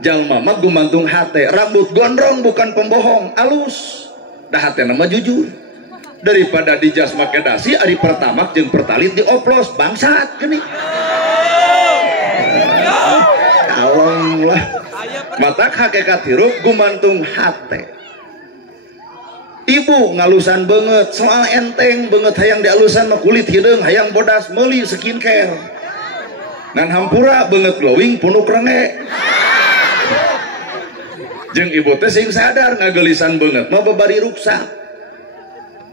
jalma mah gumantung hate, rambut gondrong bukan pembohong, alus dah hate nama jujur. Daripada dijas make dasi ari pertamak jeung pertalit dioplos bangsat geuning. Awang lah matak hakikat hirup gumantung hate. Ibu ngalusan banget soal enteng banget hayang dialusan mah kulit hideung hayang bodas meuli skincare ngan hampura banget glowing punuk renge jeung ibu teh sing sadar ngagelisan banget mah babari ruksa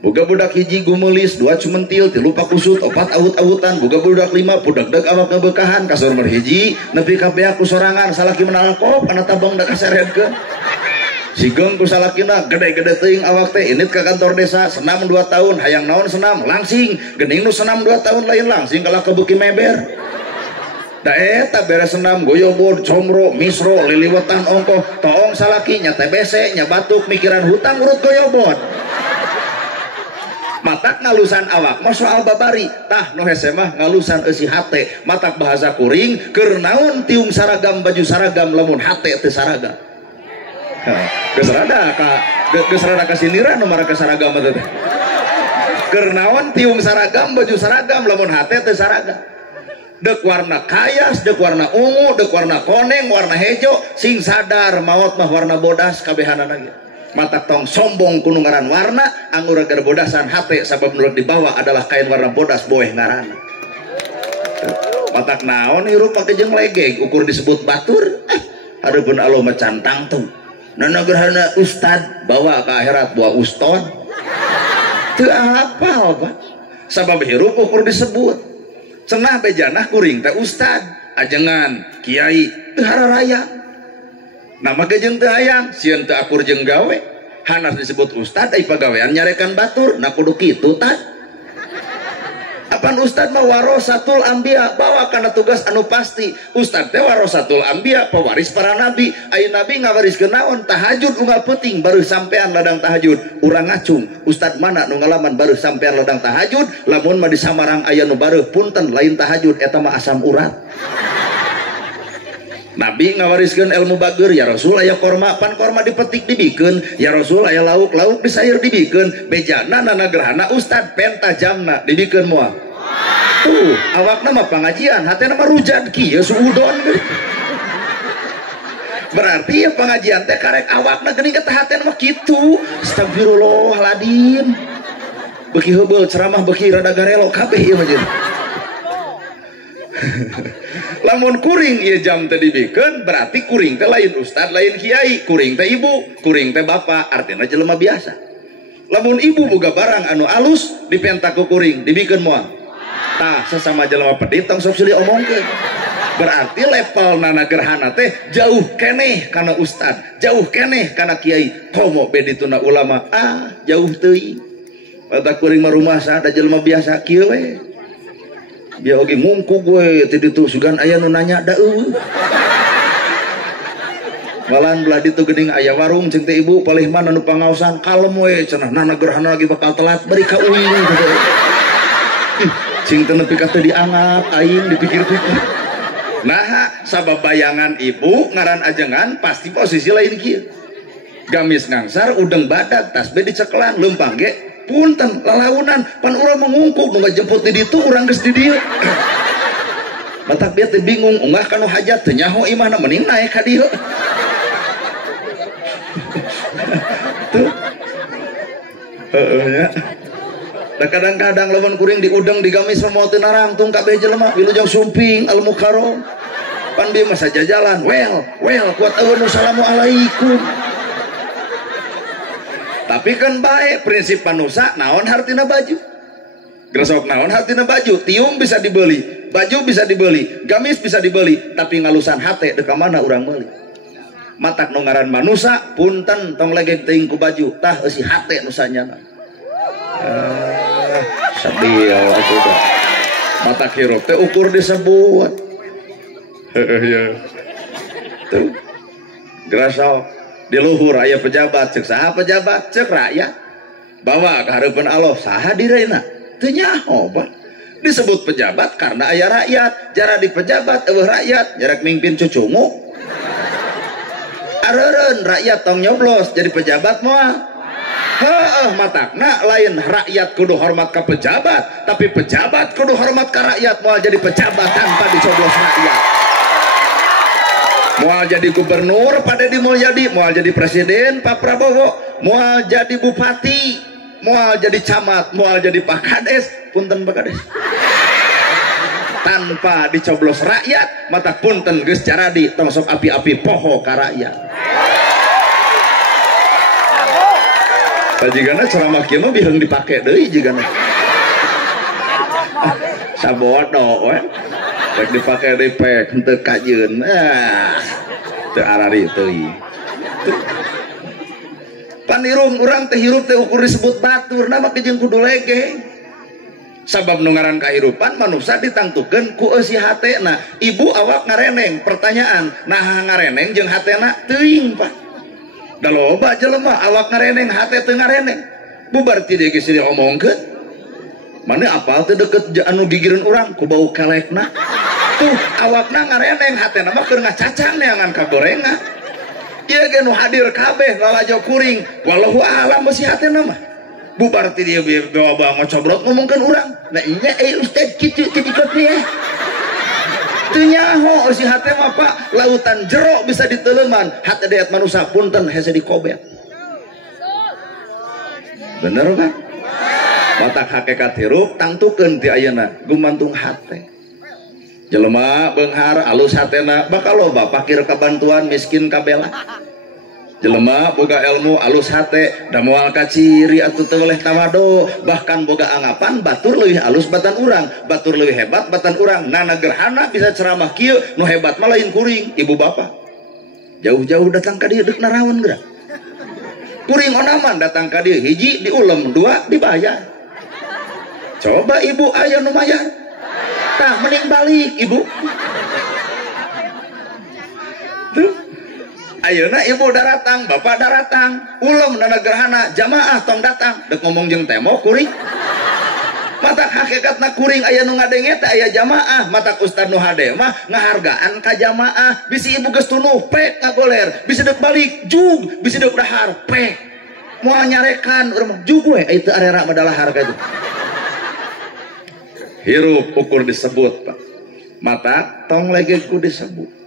boga budak hiji gumelis dua cumentil tilu pakusut opat awut-awutan boga budak lima budak deg awak ngabekahan kasur merhiji nepi ka beak ku sorangan salaki menalkop kana tabang da kaseredkeun sigeng ku salakina gede-gede teuing awak teh init ke kantor desa senam 2 tahun hayang naon senam langsing geuning nu senam 2 tahun lain langsing kalah ke Beuki Meber da eta beres senam goyobod comro misro liliwetan ongkoh toong salaki nya TBC nya batuk mikiran hutang urut goyobod matak ngalusan awak mah soal babari tah nu hese mah ngalusan eusi hate matak bahasa kuring keur naon tiung saragam baju saragam lamun hate teu saragam. Geus rada ka sinira nu mara saragam teh. Keur naon tiung saragam baju saragam lamun hate teu saragam. Deuk warna kayas, deuk warna ungu, deuk warna koneng, warna hejo, sing sadar maot mah warna bodas kabehanana ge. Matak tong sombong kudu ngaran warna, anggur keur bodasan hate sabab nu dibawa adalah kain warna bodas boeh ngaranna. Matak naon hirup pake jeung legeg ukur disebut batur. Adapun alo mah cantang tuh. Nana gerhana ustad bawa ke akhirat bawa ustad teu apa sabab hirup ukur disebut cenah bejanah kuring teh ustad ajengan kiai teu hararaya nama ge jeung teu hayang sieun teu akur jeung gawe hanas disebut ustad ai pagawean nyarekan batur na kudu kitu tah apan ustad mah warasatul anbiya bawa kana tugas anu pasti ustad teh warasatul anbiya pewaris para nabi aya nabi ngawariskeun naon tahajud unggal peuting baru sampean ladang tahajud urang ngacung ustad mana nu ngalaman baru sampean ladang tahajud lamun mah di Samarang aya nu bareuh punten lain tahajud eta mah asam urat Nabi ngawariskeun ilmu bageur ya Rasul aya korma pan korma dipetik dibikeun ya Rasul aya lauk disayur dibikeun bejana nana gerhana ustad penta jamna dibikeun moal tuh awakna mah pangajian hatena mah rujan kieu suudon berarti ya pengajian teh karek awakna geuning eta hatena mah kitu astagfirullahaladzim beuki heubeul ceramah beuki rada garelo kabeh ieu mah jeung lamun kuring ieu jam teh dibikeun berarti kuring teh lain ustad lain kiai kuring teh ibu kuring teh bapak artina jelema biasa lamun ibu boga barang anu alus dipenta ku kuring dibikeun moal tah sesama jelema pedit tong sok silih omongkeun berarti level nana gerhana teh jauh keneh kana ustad jauh keneh kana kiai komo bedituna ulama jauh teuing pada kuring mah rumah sada jelema biasa kieu we dia oge ngungku gue ti ditu sugan aya nu nanya da ngalan belah ditu geuning aya warung jeung teh ibu palih mana nu pangaosan kalem we cenah nana gerhana lagi bakal telat bari ka uing gitu cing teu nepi ka teu diangat aing dipikir-pikir nah sabab bayangan ibu ngaran ajengan pasti posisi lain kieu gamis ngangsar udeng badak tasbih diceklan leumpang ge punten lalaunan pan urang mengungkuk nu ngajemput di ditu urang geus di dieu matak dia teh bingung unggah kanu hajat teh nyaho imahna mending naik ka dieu tuh nya da kadang-kadang lamun kuring di udeng digamis mah teu narangtung kabeh jelema wilujeng sumping al mukarram pan dieu mah sajajalan well kuat eueun assalamualaikum tapi kan baik prinsip manusia naon hartina baju gresok naon hartina baju tiung bisa dibeli baju bisa dibeli gamis bisa dibeli tapi ngalusan hate deka mana urang meuli matak nu ngaran manusia punten tong legeg teuing ku baju tah eusi hate nu sanyana sabil atuh teh matak hirup teh ukur disebut ya tuh gresok di luhur aya pejabat cek saha pejabat cek rakyat bawa ke hareupeun Allah saha direna teu nyaho Pak disebut pejabat karena aya rakyat jara di pejabat eueuh rakyat jarak mimpin cucungu Areureun rakyat tong nyoblos jadi pejabat moal. Matakna lain rakyat kudu hormat ke pejabat, tapi pejabat kudu hormat ke rakyat. Moal jadi pejabat tanpa dicoblos rakyat. Moal jadi gubernur pada di moal jadi presiden Pak Prabowo, moal jadi bupati, moal jadi camat, moal jadi Pak Kades, punten Pak Kades. Tanpa dicoblos rakyat, mata punten geus caradi tong sok api-api poho ka rakyat. Jigana ceramah kieu mah biheung dipake deui jigana. Sabodo we. Rek dipake deui pek henteu kajeun. Teu arari teuing. Panirung urang teh hirup teh ukur disebut batur, nama jeung kudu legeng. Sabab nu ngaran kahirupan manusia ditangtukeun ku eusi hatena. Ibu awak ngareneng, pertanyaan, nah ngareneng jeung hatena teuing Pak. Da loba jelema awak ngareneng hate teu ngareneng. Bubar ti deui geus diomongkeun. Mane apal teh deukeut anu gigireun urang ku bau kelekna. Tuh awakna ngareneng hatena mah keur ngacacang neangan ka gorengan. Ieu ge nu hadir kabeh lalajo kuring, wallahu a'lam besi hatena mah. Bubar ti dieu bawa ngocobrot ngomongkeun urang. Nah nya ustad kitu teh dikotnya. Teu nyaho si hate mah Pak, lautan jero bisa diteuleman, hate deet manusia punten hese dikobet. Bener kan? Matak hakikat hirup tangtukeun ti ayeuna gumantung hate. Jelema beunghar alus hatena bakal loba pakir kabantuan miskin kabela. Jelema boga ilmu alus hate da moal ka ciri atuh teu oleh tawado, bahkan boga anggapan batur leuwih alus batan urang, batur leuwih hebat batan urang. Nana gerhana bisa ceramah kieu nu hebat mah lain kuring, ibu bapak. Jauh-jauh datang ka dieu deuk naraon geura. Kuring onaman datang ka dieu hiji diulem, dua dibayar. Coba ibu aya nu mayar. Tah mending balik ibu. Tuh. Ayeuna ibu daratang, bapak daratang, ulem dana gerhana, jamaah tong datang, dek ngomong jeung temo kuring. Matak hakikatna kuring aya nu ngadenge teh aya jamaah, matak ustad nu hade mah ngahargaan ka jamaah. Bisi ibu geus tunuh pek ngagoler, bisi deuk balik jug, bisi deuk dahar pek. Moal nyarekan urang mah jug we aya teu arera madalahar ka itu. Hirup ukur disebut Pak. Matak tong lege ku disebut.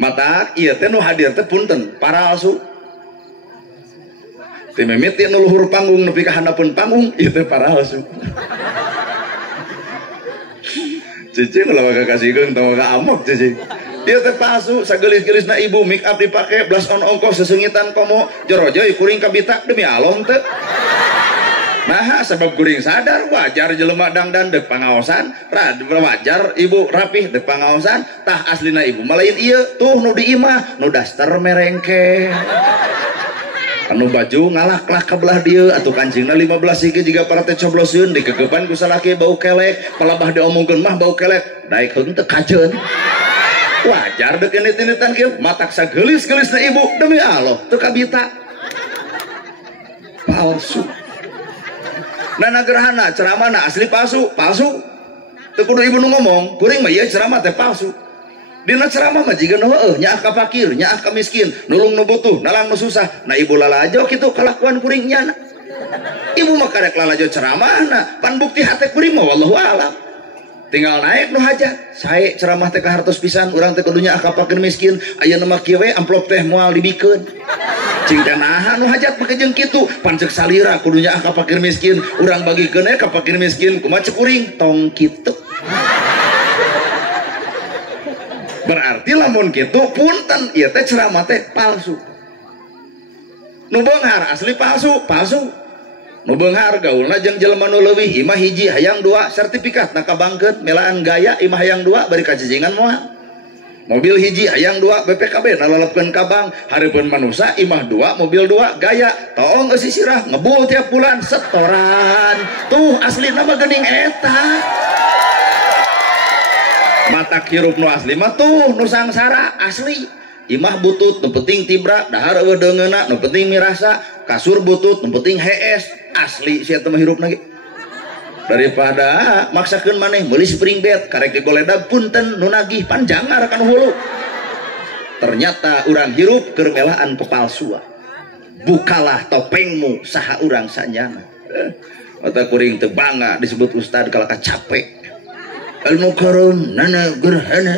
Mata iya teh nu hadir teh punten paralsu. Teu mimiti nu luhur panggung nepi ka handapeun panggung ieu teh paralsu. Cicing lawa kakasihkeun tong ka amok cicing. Ieu teh palsu sagelis-gelisna ibu make up dipake blas on ongkos sesengitan komo jorojoy kuring kabitak demi Allah teu. Nah sebab kuring sadar wajar jelema dangdan deuk pangaosan, wajar ibu rapih deuk pangaosan, tah aslina ibu malain ieu tuh nu di imah nu daster merengke. Anu baju ngalak-lak ka belah dieu atuh kancingna 15 siki jiga parate cobloseun dikegepan ku salaki bau kelek, palabah diomongkeun mah bau kelek, daek heung teu kajeun. Wajar deuk init-initan kieu, matak sagelis-gelisna ibu demi Allah teu kabita. Palsu. Nana gerhana ceramahna asli palsu, palsu. Teu kudu ibu nu ngomong, kuring mah ieu ceramah teh palsu. Dina ceramah mah jiga nu heueuh, nyaah ka fakir, nyaah ka miskin, nulung nu butuh, nalang nu susah. Nah ibu lalajo kitu kalakuan kuring nyana. Ibu mah karek lalajo ceramahna, pan bukti hate kuring mah wallahu alam. Tinggal naik nu hajat. Sae ceramah teh ka hartos pisan, urang teh kudu nyaah ka fakir miskin, ayeuna mah kieu we amplop teh moal dibikeun. Cing teh naha nu hajat make jeung kitu, pancek salira kudu nyaah ka fakir miskin, urang bagikeun ka fakir miskin, kumaha cek kuring tong kitu. Berarti lamun kitu punten ieu teh ceramah teh palsu. Nu beunghar asli palsu, palsu. Nu beunghar gaulna jeung jelema nu leuwih imah hiji hayang dua sertifikat na kabangkeun melaan gaya imah hayang dua bari kacicingan moal. Mobil hiji hayang dua BPKB nalalepkeun ka bank hareupeun manusia imah dua mobil dua gaya toong eusi sirah ngebul tiap bulan setoran. Tuh aslina mah geuning eta. Matak hirup nu asli mah tuh nu sangsara asli. Imah butut nu penting tibra dahar eueuh deungeuna nu penting mirasa kasur butut nu penting HS asli sia teh mah hirupna ge. Daripada maksakeun maneh meuli spring bed karek digoledag punten nu nagih panjangar kan hulu. ternyata urang hirup keur melaan pepalsuan. Bukalah topengmu saha urang sanyana. Mata kuring teu bangga disebut ustad kalaka capek. Al-Mukarram nana gerhana.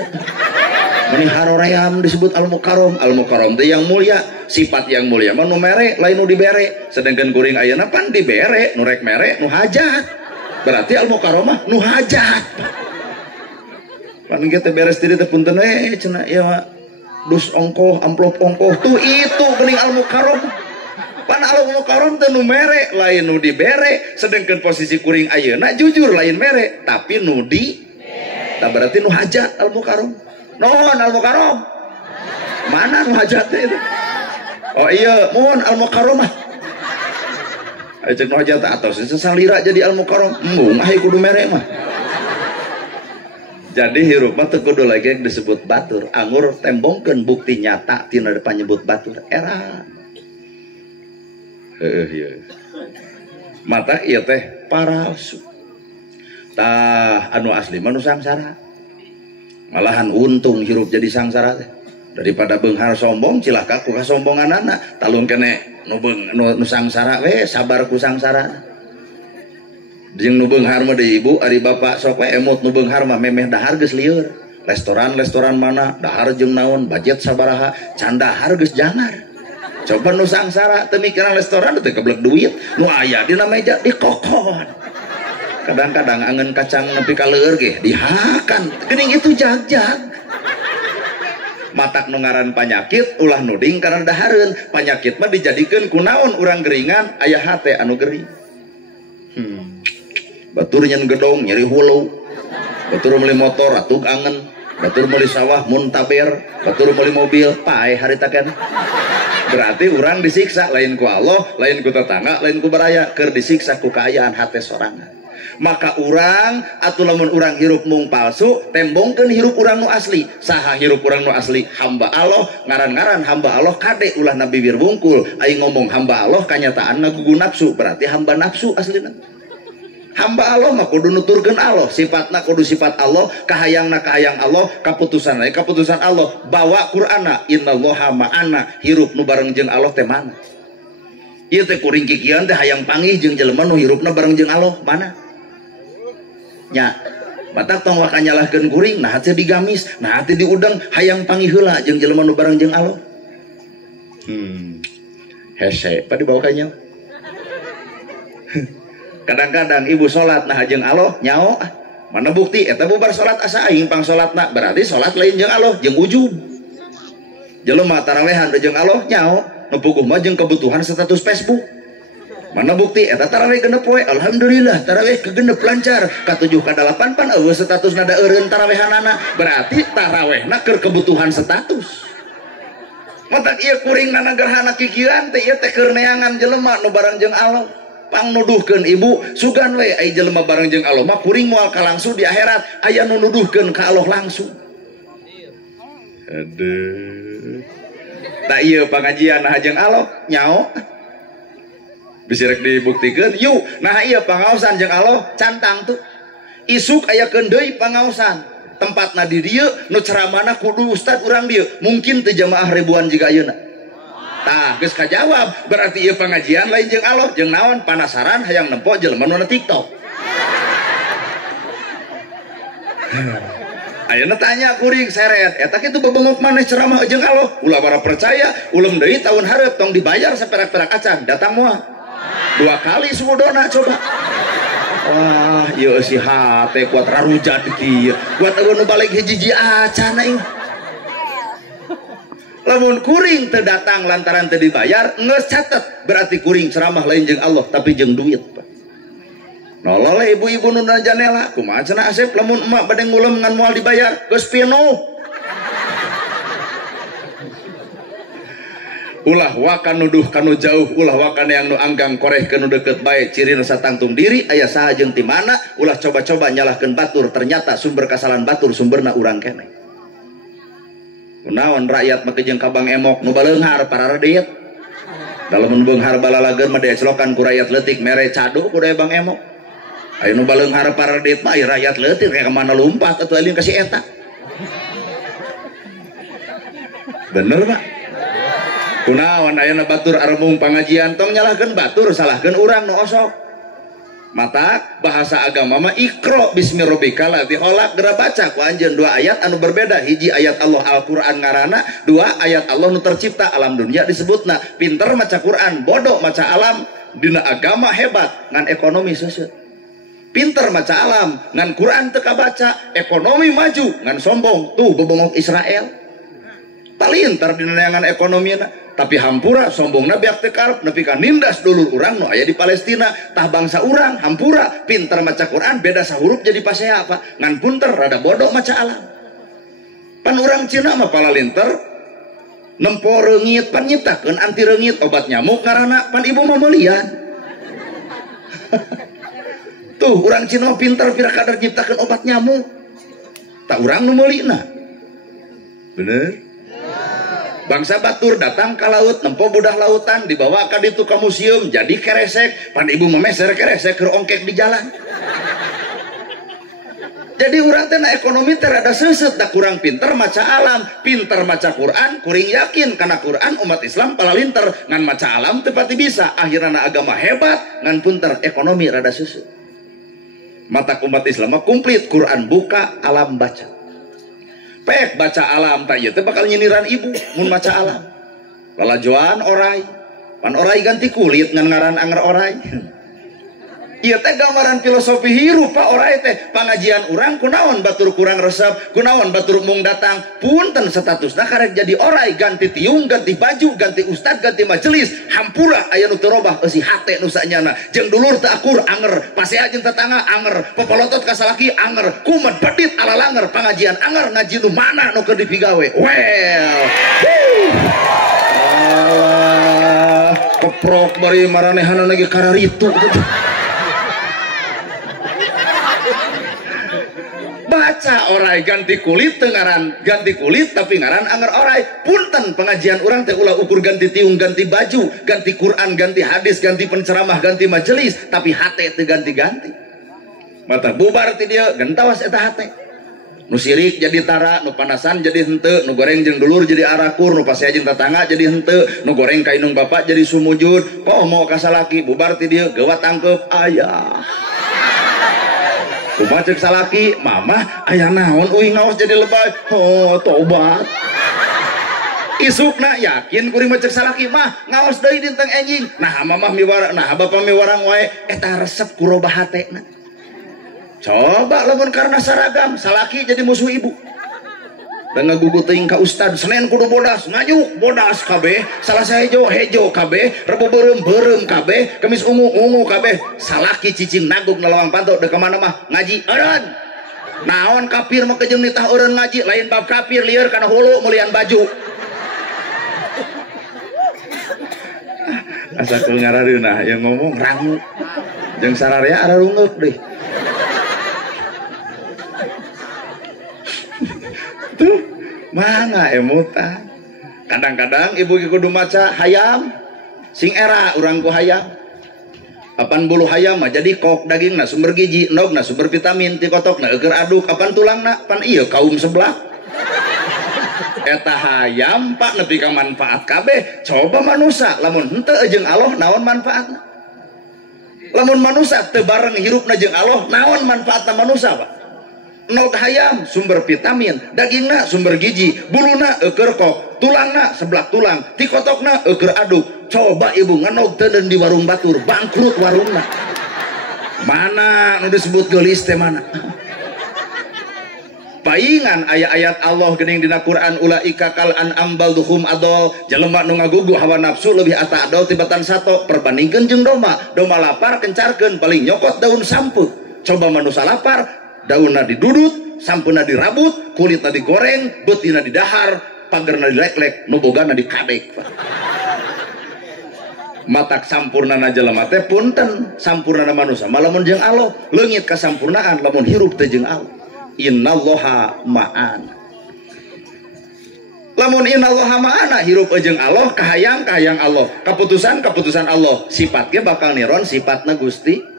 Meni haroream disebut al-Mukarram. Al-Mukarram teh yang mulia, sifat yang mulia mah nu mere lain nu dibere. Sedangkan kuring ayeuna pan dibere, nu rek mere nu hajat. Berarti al-Mukarram mah nu hajat. Pan kieu teh beres diri teh punten cenah ieu mah dus ongkoh, amplop ongkoh tuh itu geuning al-Mukarram. Pan al-Mukarram teh nu mere lain nu dibere, sedangkan posisi kuring ayeuna jujur lain mere tapi nu di tak berarti nu hajat al-Mukarram. Nuhun al-Mukarram. Mana nu hajat itu? Oh iya, mohon al-Mukarram mah. Aya cek nu hajat atos sasalira jadi al-Mukarram. Embung aya kudu mere mah. Jadi hirup mah teu kudu lagi disebut batur. Anggur tembongkeun bukti nyata tina depan nyebut batur. Era. Iya. Mata ieu teh palsu. Tah anu asli mah nu sangsara. Malahan untung hirup jadi sangsara teh. Daripada beunghar sombong cilaka ku kasombonganana. Talung kene nu sangsara we sabar ku sangsara. Jeung nu beunghar mah deui ibu ari bapak sok we emot nu beunghar mah memeh dahar geus lieur. Restoran mana dahar jeung naon budget sabaraha can dahar geus jangar. Coba nu sangsara teu mikiran restoran teh keblek duit nu aya dina meja dikokon. Kadang-kadang angen kacang nepi ka leueur ge dihakan geuning itu jag-jag. Matak nu ngaran panyakit ulah nuding karena dahareun. Panyakit mah dijadikeun kunaon urang geringan aya hate anu gering. Batur nyen gedong nyeri hulu. Batur meuli motor atug angen. Batur meuli sawah muntaber. Batur meuli mobil pae harita keneh. Berarti urang disiksa lain ku Allah, lain ku tetangga, lain ku baraya keur disiksa ku kaayaan hate sorangan. Maka urang atuh lamun urang hirup mung palsu tembongkeun hirup urang nu asli. Saha hirup urang nu asli? Hamba Allah. Ngaran-ngaran hamba Allah kade ulah na bibir wungkul aing ngomong hamba Allah kanyataan ngagugu nafsu berarti hamba nafsu aslina. Hamba Allah mah kudu nuturkeun Allah, sifatna kudu sifat Allah, kahayangna kahayang Allah, kaputusanna kaputusan Allah. Bawa Qur'ana innallaha ma'ana, hirup nu bareng jeung Allah teh mana? Ieu teh kuring kikian teh hayang panggih jeung jelema nu hirupna bareng jeung Allah mana? Nya batak tong waka nyalahkeun kuring nah teh digamis nah teh diudang hayang panggih heula jeung jelema nu bareng jeung Allah. Hese pa dibawa ka nyawa. Kadang-kadang ibu salat nah jeung Allah nyao mana bukti eta bubar salat asa aing pang salatna berarti salat lain jeung Allah jeung ujub. Jelema tarawehan jeung Allah nyao nu puguh mah jeung kebutuhan status Facebook. Mana bukti eta tarawih genep we alhamdulillah tarawih kegenep lancar ka7 ka 8 pan eueuh status nada eureun tarawehanana berarti tarawihna keur kebutuhan status. Matak ieu kuring nana gerhana kikian teh ieu teh keur neangan jelema nu bareng jeung Allah. Pang nuduhkeun ibu sugan we ai jelema bareng jeung Allah mah kuring moal kalangsu di akhirat aya nu nuduhkeun ka Allah langsung. Aduh. Tak ieu pangajian nah jeung Allah nyao. Bisa rek dibuktikan yuk nah iya pangaosan jeung Allah cantang tuh isuk ayakeun deui pangaosan tempatna di dieu nu ceramahna kudu ustad urang dieu mungkin teu jamaah ribuan jiga ayeuna tah geus kajawab berarti ieu pangajian lain jeung Allah jeung naon panasaran hayang nempo jelema nu na TikTok. Ayeuna tanya kuring seret eta kitu bebengok maneh ceramah jeung Allah ulah bara percaya ulem deui tahun hareup tong dibayar saperak-perak acan datang moal 2 kali sumodona coba. Wah, ieu si hate kuat rarujat kieu. Kuat eueuh nu balik hiji acan aing. Lamun kuring teu datang lantaran teu dibayar, geus catet berarti kuring ceramah lain jeung Allah tapi jeung duit. Nolol ibu-ibu nu na janela, kumaha cenah Asep lamun emak bade ngulem ngan moal dibayar, geus pinuh. Ulah wakan nuduh kanu jauh ulah wakan yang nu anggang koreh kanu deket bae ciri nu satangtung diri aya saha jeung ti mana ulah coba-coba nyalahkeun batur ternyata sumber kasalahan batur sumberna urang keneh. Kunaon rakyat make jeung kabang emok nu baleunghar para radeut dalam beunghar balalageun mah diecelokan ku rakyat leutik mere cado ku daya bang emok aya nu baleunghar para radeut mah aya rakyat leutik ka mana lumpat atuh alin ka si eta. bener Pak. Kunaon ayeuna batur aremung pangajian tong nyalahkeun batur salahkeun urang nu osok. Mata bahasa agama mah ikro bismi rabbika ladzi khalaq, geura baca ku anjeun dua ayat anu berbeda. Hiji ayat Allah Al-Qur'an ngaranna, dua ayat Allah nu tercipta alam dunia disebutna. Pinter maca Quran, bodoh maca alam. Dina agama hebat ngan ekonomi seuseut. Pinter maca alam ngan Quran teu kabaca, ekonomi maju ngan sombong. Tuh bebongok Israel. Talintar dina neangan ekonomina. Tapi hampura sombongna beak teu karep nepi ka nindas dulur urang nu aya di Palestina. Tah bangsa urang hampura pinter maca Quran beda sahurup jadi pasea apa ngan punter rada bodoh maca alam. Pan urang Cina mah palalinter nempo reungit pan nyiptakeun anti reungit obat nyamuk ngaranna pan ibu mah mealian. Tuh urang Cina pinter pira kadar nyiptakeun obat nyamuk. Tak urang nu meulina. Bener? Bangsa batur datang ke laut, nempo budah lautan, dibawa ke ditu ke museum, jadi keresek. Pan ibu memeser keresek ke ongkek di jalan. Jadi urang teh na ekonomi teh rada seuseut, da kurang pinter maca alam, pinter maca Quran, kuring yakin karena Quran umat Islam palalinter, ngan maca alam teu pati bisa. Akhirna agama hebat, ngan punter ekonomi rada seuseut. Mata umat Islam mah komplit, Quran buka, alam baca. Pek baca alam tak ieu teh bakal nyindiran ibu mun maca alam. Lalajoan orai. Pan orai ganti kulit ngan ngaran anger orai. Ieu teh gambaran filosofi hirup Pak orai teh. Pangajian urang kunaon batur kurang resep, kunaon batur mung datang. Punten statusna karek jadi orai, ganti tiung, ganti baju, ganti ustad, ganti majelis. Hampura aya nu teu robah eusi hate nu sanyana. Jeung dulur teu akur anger, pasea jeung tetangga anger, popolotot ka salaki anger, kumet pedit ala langer, pangajian anger, ngaji nu mana nu keur dipigawe. Well. Keprok bari maranehanna lagi kararitu. Baca orai ganti kulit tengaran ganti kulit tapi ngaran anger orai. Punten pengajian orang teh ulah ukur ganti tiung, ganti baju, ganti Quran, ganti hadis, ganti penceramah, ganti majelis, tapi hate teu ganti-ganti. Mata bubar ti dieu gentawas eta hate. Nu sirik jadi tara, nu panasan jadi henteu, nu goreng jeung dulur jadi arakur, nu pasea jeung tetangga jadi henteu, nu goreng ka indung bapak jadi sumujud. Komo ka salaki bubar ti dieu geuwat tangkep ayah. Kumaha ceuk salaki, "Mama, aya naon euy ngaos jadi lebay?" Oh, tobat. Isukna yakin kuring ceuk salaki, "Mah, ngaos deui dinteng enjing." Nah, mamah miwarang, nah bapa miwarang wae eta resep kuroba hatena. Coba lamun karena saragam, salaki jadi musuh ibu. Dan ngagugu teuing ka ustad, Senin kudu bodas, nganyuk bodas kabeh, Salasa hejo hejo kabeh, Rebo beureum kabeh, Kamis ungu kabeh. Salaki cicing naguk na lawang panto dek mana mah ngaji eureun. Naon kafir mah kejeung nitah eureun ngaji, lain bab kafir lieur kana hulu mulian baju. Asa keur ngarareunah yang ngomong rangu. Jeung sararea ararungeuk deui. Tuh mana emutan. Kadang-kadang ibu kudu maca hayam sing era urang ku hayam. Apan bulu hayam mah jadi kok dagingna sumber gizi, endogna sumber vitamin, ti kotokna eueur aduk, apan tulangna pan ieu kaum sebelah. Eta hayam Pak nepi ka manfaat kabeh. Coba manusia lamun henteu jeung Allah naon manfaatna? Lamun manusia teu bareng hirupna jeung Allah naon manfaatna manusia Pak? Nog hayam sumber vitamin, dagingna sumber gizi, buluna eueur kok, tulangna sebelah tulang, ti kotokna eueur aduk. Coba ibu nganog teu di warung batur, bangkrut warungna. Mana nu disebut geulis teh mana? Paingan ayat-ayat Allah geuning dina Quran, ulaika kal an'am balduhum adol. Jelema nu ngagugu hawa nafsu leuwih ata adol tibatan sato, perbandingkeun jeung domba. Domba lapar kencarkeun paling nyokot daun samput. Coba manusia lapar daunna didudut, sampuna dirabut, kulitna digoreng, beutina didahar, pagerna dilek-lek, nu bogana dikadek. Matak sampurnana jelema teh punten, sampurnana manusia malamun jeung Allah, leungit kasampurnaan lamun hirup teh jeung Allah. Innallaha ma'an. Lamun innallaha ma'ana hirup jeung Allah, kahayang Allah, kaputusan Allah, sifatnya bakal niron sifatna Gusti.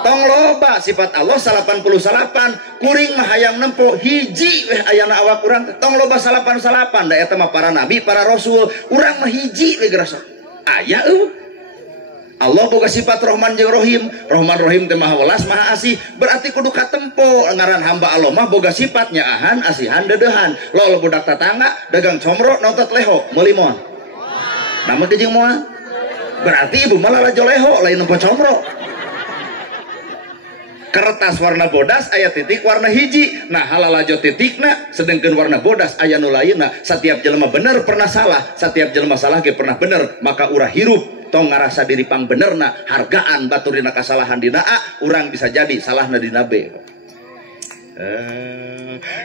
tong loba sifat Allah 88 kuring mah hayang nempo hiji weh ayana awak urang tong loba 88 da eta mah para nabi para rasul urang mah hiji we gerasa aya Allah boga sifat Rahman jeung Rahim. Rahman Rahim teh maha welas maha asih, berarti kudu katempo ngaran hamba Allah mah boga sifat nyaahan asihan dedehan. Lol budak tatangga dagang comro nontot leho meuli moal. Nama teh jeung moal. Berarti ibu malah lajo leho lain nempo comro. Kertas warna bodas aya titik warna hiji. Nah halalajo titikna sedengkeun warna bodas aya nu lainna. Setiap jelema bener pernah salah, setiap jelema salah ge pernah bener, maka urah hirup tong ngarasa diri pang benerna hargaan batur dina kasalahan dina A urang bisa jadi salahna dina B.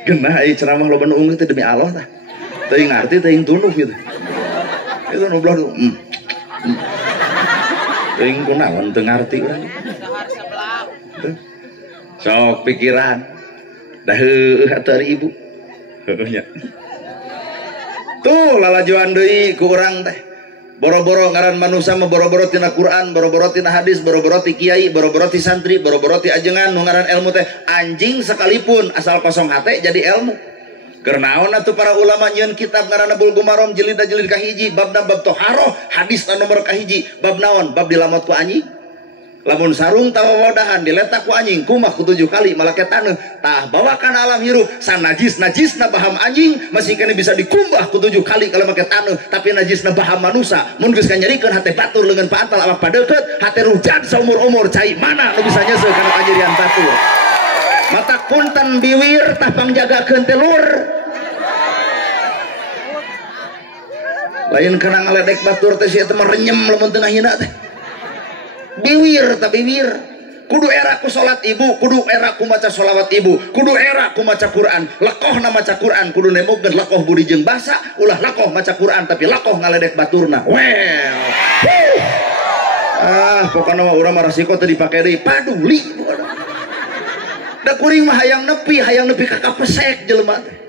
Genah ieu ceramah loba nu unggul teh demi Allah tah. Teuing ngarti teuing tunuh gitu. Itu nu belah teuing kunaon teu ngarti urang. Sok pikiran dah heueuh atuh ibu. Heueuh nya. Tuh lalajuan deui ku urang teh. Boro-boro ngaran manusia mah boro-boro tina Quran, boro-boro tina hadis, boro-boro ti kiai, boro-boro ti santri, boro-boro ti ajengan nu ngaran ilmu teh anjing sekalipun asal kosong hate jadi ilmu. Kernaon atuh para ulama nyieun kitab ngaranna Bulughul Maram jilid kahiji babna bab toharoh hadis nomor kahiji bab naon bab dilamot ku anjing. Lamun sarung tawawadahan diletak ku anjing kumaha ku 7 kali malake taneuh tah bawakan alam hirup san najisna baham anjing masih kena bisa dikumbah ku 7 kali kalau make taneuh tapi najisna baham manusia mun geus kanyarikeun hate batur leungeun paantal awak padeukeut hate rujak saumur-umur cai mana nu bisa nyeuseul kana kanyerian batur mata punten biwir tah pangjagakeun telur lain kana ngaledek batur teh sia teh renyem lamun teu ngahina teh biwir tapi biwir kudu era ku salat ibu kudu era ku maca sholawat ibu kudu era ku maca Quran lakohna maca Quran kudu nemogkeun lakoh budi jeung basa ulah lakoh maca Quran tapi lakoh ngaledek baturna well pokona mah urang mah resiko teh dipake deui paduli da kuring mah hayang nepi ka kapesek jelema teh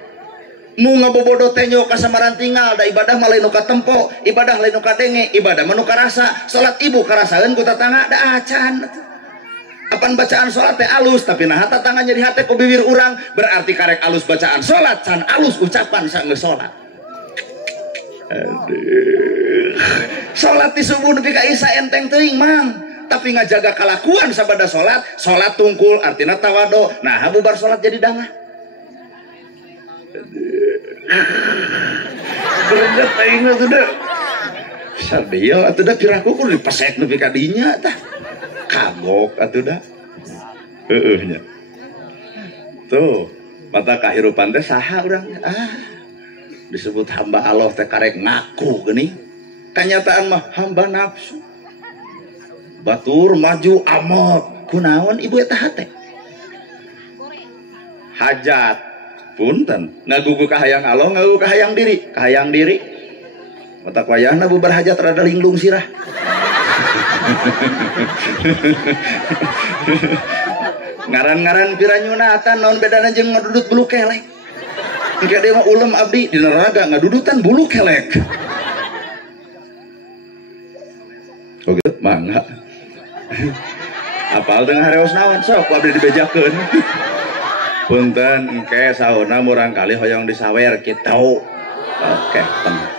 nu ngabobodo teh nyo kasamaran tinggal da ibadah mah lain nu katempo ibadah lain nu kadenge ibadah mah nu karasa salat ibu karasaeun ku tatangga da acan apan bacaan salat teh alus tapi nah tatangga jadi hate ku bibir urang berarti karek alus bacaan salat can alus ucapan saenggeus salat aduh salat di subuh nepi ka isya enteng teuing mang tapi ngajaga kalakuan sabada salat tungkul artina tawado nah bubar salat jadi dangah berendet aing atuh da sardeal atuh da piraku kudu dipesek nepi ka dinya tah kagok atuh da heueuh nya tuh mata kahirupan teh saha urang disebut hamba Allah teh karek ngaku geuning kanyataan mah hamba nafsu batur maju amot kunaon ibu eta hate hajat punten ngagugu ka hayang Allah ngagugu ka hayang diri mata wayahna bubar hajat rada linglung sirah ngaran-ngaran piranyunatan naon bedana jeung ngadudut bulu kelek engke deui mah ulem abdi di neraka ngadudutan bulu kelek oke mangga apal teu ngareos naon sok abdi dibejakeun punten engke sauna murang kali hoyong disawer kitu oke tenang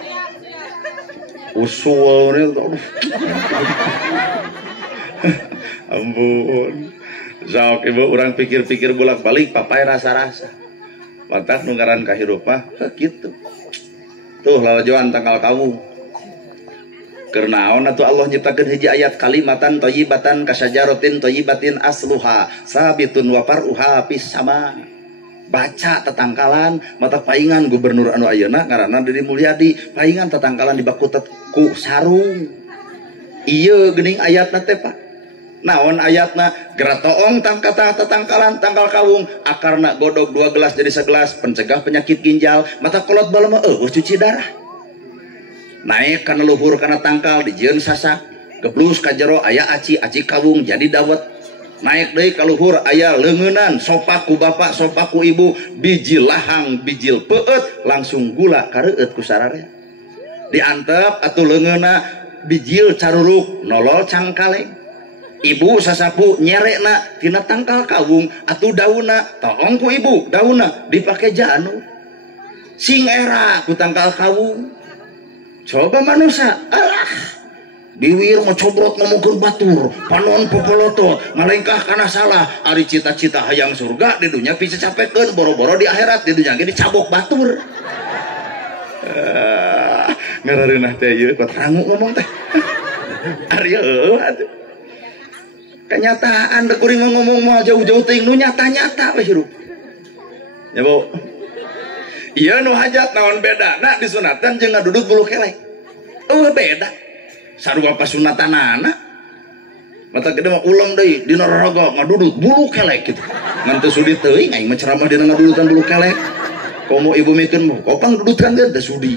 usul ini ampun sok ibu orang pikir-pikir bolak-balik papai rasa-rasa matak nungaran kahirup mah gitu tuh lalajoan tanggal kamu kernaon atuh Allah nyiptakeun hiji ayat kalimatan thayyibatan kasajaratin thayyibatin asluha sabitun wa faruha fis sama baca tatangkalan mata paingan gubernur anu ayeuna ngaranna Dedi Mulyadi paingan tatangkalan dibakutet ku sarung ieu geuning ayatna teh Pak naon ayatna geratoong tangkata tatangkalan tanggal kawung akarna godog 2 gelas jadi 1 gelas pencegah penyakit ginjal mata kolot bala mah cuci darah naik kana luhur kana tangkal dijieun sasak geblus ka jero aya aci kawung jadi dawet naik deui ka luhur aya leungeunnan sopak ku bapak sopak ku ibu bijil lahang bijil peueut langsung gula kareueut ku sararea diantep atuh leungeunna bijil caruruk nolol cangkaleng ibu sasapu nyerekna tina tangkal kawung atuh dauna tong ku ibu dauna dipake janu sing era ku tangkal kawung. Coba manusia alah biwir ngocobrot ngomongkeun batur panon popoloto ngalengkah kana salah ari cita-cita hayang surga di dunia bisa capekeun boro-boro di akhirat di dunia ge dicabok batur. Ngarareunah teh ieu kok rangu ngomong teh. Ari atuh kenyataan dek kuring ngomong mau jauh-jauh ting nu nyata-nyata we hirup ya bu iya nu hajat naon beda nak disunatan jeung ngadudut bulu kelek beda sarua pasunatanana mata gede mah ulang deui dina raraga ngadudut bulu kelek gitu ngan teu sudi teuing aing mah ceramah dina ngadudutan bulu kelek komo ibu mikeun mah kopang dudutkan teh sudi.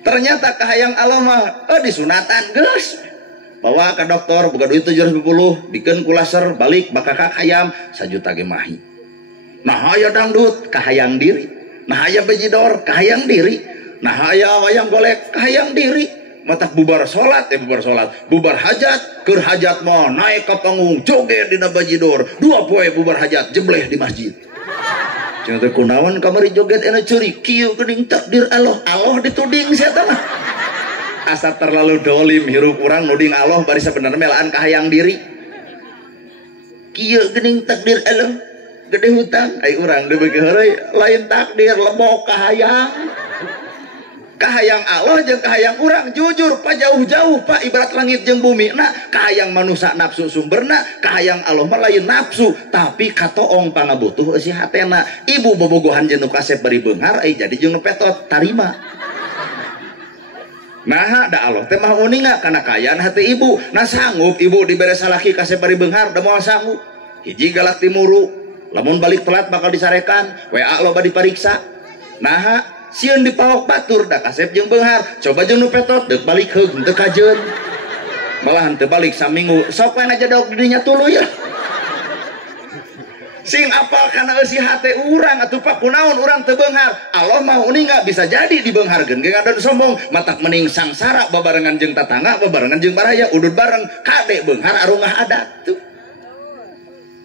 Ternyata kahayang Allah mah disunatan geus bawa ke dokter buka duit 750 bikin kulaser balik bakakak hayam 1 juta ge mahi. Nah aya dangdut kahayang diri, nah aya bejidor kahayang diri, nah aya wayang golek kahayang diri. Matak bubar salat bubar hajat keur hajat mah naik ka panggung joget dina bajidor 2 poe bubar hajat jebleh di masjid. Cenah teh kunaon kamari joget ena ceuri kieu geuning takdir Allah dituding sia teh mah. Asa terlalu dolim hirup orang nuding Allah bari sabenerna melaan kahayang diri kieu geuning takdir Allah gede hutang ai urang deubeuk heureuy lain takdir lebok kahayang Allah jeung kahayang urang jujur pa jauh-jauh pak ibarat langit jeung bumi nah kahayang manusia nafsu sumberna kahayang Allah mah lain nafsu tapi katoong pangabutuh si hatena ibu bobogohan jeung nu kasep bari beunghar ai jadi jeung nu petot tarima. Nah da Allah teh mah uninga kana kayaan hati ibu nah sanggup ibu dibere salaki kasep bari beunghar da moal sanggup hiji galak timuru lamun balik telat bakal disarekan WA lo badi pariksa nah sieun dipawok batur da kasep jeung beunghar coba jeung nu petot deuk balik heug teu kajeun malahan teu balik saminggu sok we aja daok di dinya tuluy ya sing apal kana eusi hate urang atuh pak kunaon urang teu beunghar Allah mah uninga bisa jadi dibeungharkeun ge ngadon sombong matak mending sangsara babarengan jeung tatangga babarengan jeung baraya udud bareng kade beunghar arungah adat tuh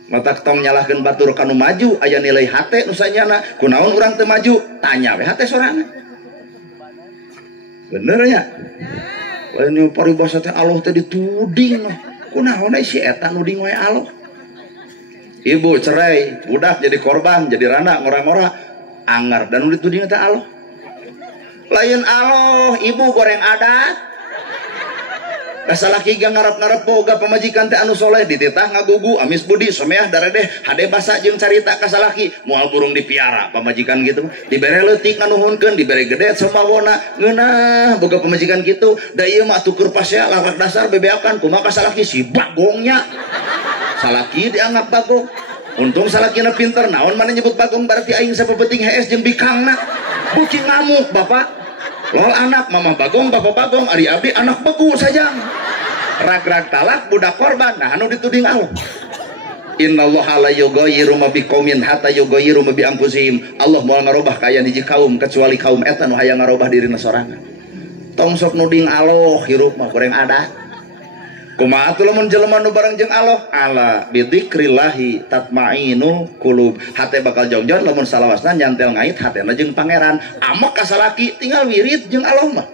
matak tong nyalahkeun batur kanu maju aya nilai hate nu sanyana kunaon urang teu maju tanya we hate sorangan bener nya lain paribasa teh Allah teh dituding kunaon si eta nuding wae Allah. Ibu cerai, budak jadi korban, jadi rana, ngora-ngora, anggar dan udah tuding teh Allah. Lain Allah, ibu goreng adat. Kasalaki gang ngarep-ngarep boga pamajikan teh anu soleh dititah ngagugu, amis budi, someah daredeh, hade basa jeung carita kasalaki, moal burung dipiara pamajikan gitu. Dibere leutik nganuhunkeun, dibere gede sembawona, ngeunah boga pamajikan gitu. Da ieu mah tukur pasea larak dasar bebeakan kumaha kasalaki si bagongnya. Salaki dianggap bagong untung salakina pinter naon mana nyebut bagong berarti aing sapepeting HS jeung bikangna buci ngamuk bapak lol anak mama bagong bapak bagong ari abdi anak begu saja rag-rag talak budak korban nah anu dituding Allah innallaha la yughayyiru ma biqaumin hatta yughayyiru ma bi anfusihim Allah moal ngarobah ka aya hiji kaum kecuali kaum eta nu hayang ngarobah dirina sorangan tong sok nuding Allah hirup mah goreng adat. Kumaha atuh lamun jelema nu bareng jeung Allah ala bidzikrillahi tatmainul qulub hate bakal jongjon lamun salawasna nyantel ngait hatena jeung pangeran amek ka salaki tinggal wirid jeung Allah mah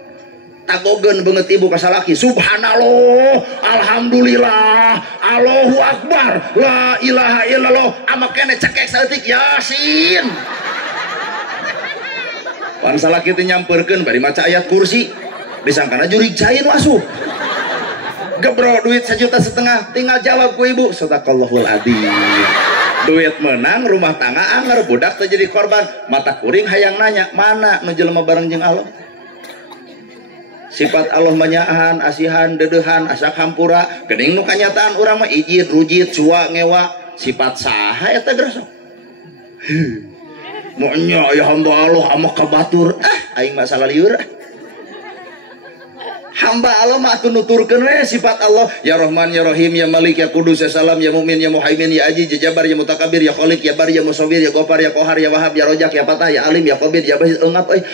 tagogeun beungeut ibu ka salaki subhanallah alhamdulillah Allahu akbar la ilaha illallah amek kene cekek saeutik yasin pan salaki teh nyampeurkeun bari maca ayat kursi disangkana jurig cain wasuh gebro duit 1,5 juta tinggal jawab ku ibu sadaqallahul adzim duit menang rumah tangga anggar budak terjadi korban mata kuring hayang nanya mana nu jelema bareng jeung Allah sifat Allah manyaan asihan dedehan asak hampura geuning nu kanyataan urang mah ijid rujid cua ngewa sifat saha eta geus monya ya hamba Allah amak ka batur aing mah salah lieur hamba Allah mah atuh nuturkeun we sifat Allah ya Rahman ya Rahim ya Malik ya Kudus ya Salam ya Mu'min ya Muhaimin ya Aziz ya Jabbar ya Mutakabbir ya Khaliq ya Bar ya Musawwir ya Ghafar ya Qahar ya Wahhab ya Rojak ya Fatah ya Alim ya Qabid ya Basit eungap euy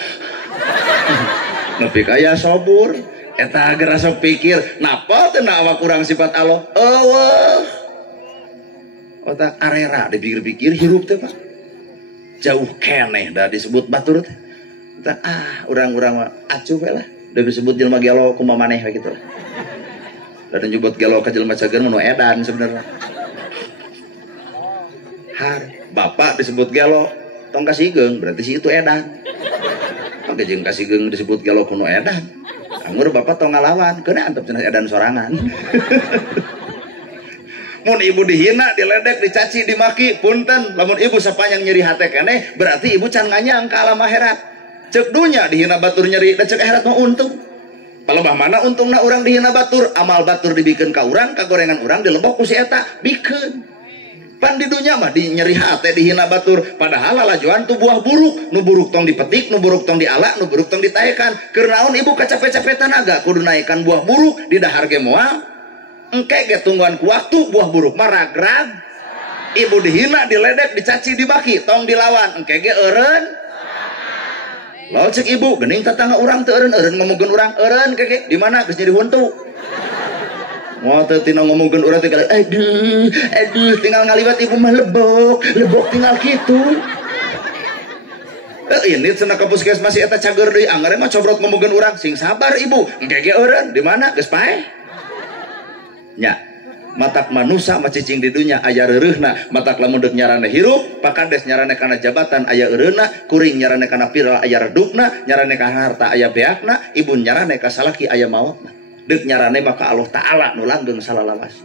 nepi ka aya sabur eta geura sok pikir napa teu na awak urang sifat Allah eueuh otak arera dipikir-pikir hirup teh Pak jauh keneh dah disebut batur teh urang-urang mah acuh we lah da disebut jelema gelo kumaha maneh we kitu lah da nyebut gelo ka jelema cageun nu edan sebenarnya har bapak disebut gelo tong kasihgeung berarti si itu edan maka jeung kasihgeung disebut gelo kuno edan anggur bapak tong ngalawan keuna antep cenah edan sorangan mun ibu dihina diledek dicaci dimaki punten lamun ibu sapanjang nyeri hate keneh berarti ibu can nganyang ka alam akhirat ceuk dunya dihina batur nyeri da ceuk akhirat mah untung palebah mana untungna urang dihina batur amal batur dibikeun ka urang kagorengan urang dilebok ku si eta bikeun pan di dunya mah di nyeri hate dihina batur padahal lalajuan tu buah buruk nu buruk tong dipetik nu buruk tong diala nu buruk tong ditaekan keur naon ibu kacape-cape tanaga kudu naekan buah buruk di dahar ge moal engke ge tungguan ku waktu buah buruk mah ragrag ibu dihina diledek dicaci dibaki tong dilawan engke ge eureun lawan cek ibu geuning tetangga urang teu eureun ngomongkeun urang eureun keke di mana geus jadi huntu moal teu tina ngomongkeun urang teh aduh tinggal ngaliwat ibu mah lebok tinggal kitu ini cenah ka puskesmas eta cager deui anggar mah cobrot ngomongkeun urang sing sabar ibu engke ge eureun di mana geus paeh nya matak manusia macicing di dunia aya reureuna matak lamun deuk nyarane hirup pakades nyarane kana jabatan aya eureuna kuring nyarane kana viral aya redupna nyarane kana harta aya beakna ibu nyarane ka salaki aya maotna deuk nyarane maka Allah taala nu langgeng salalawas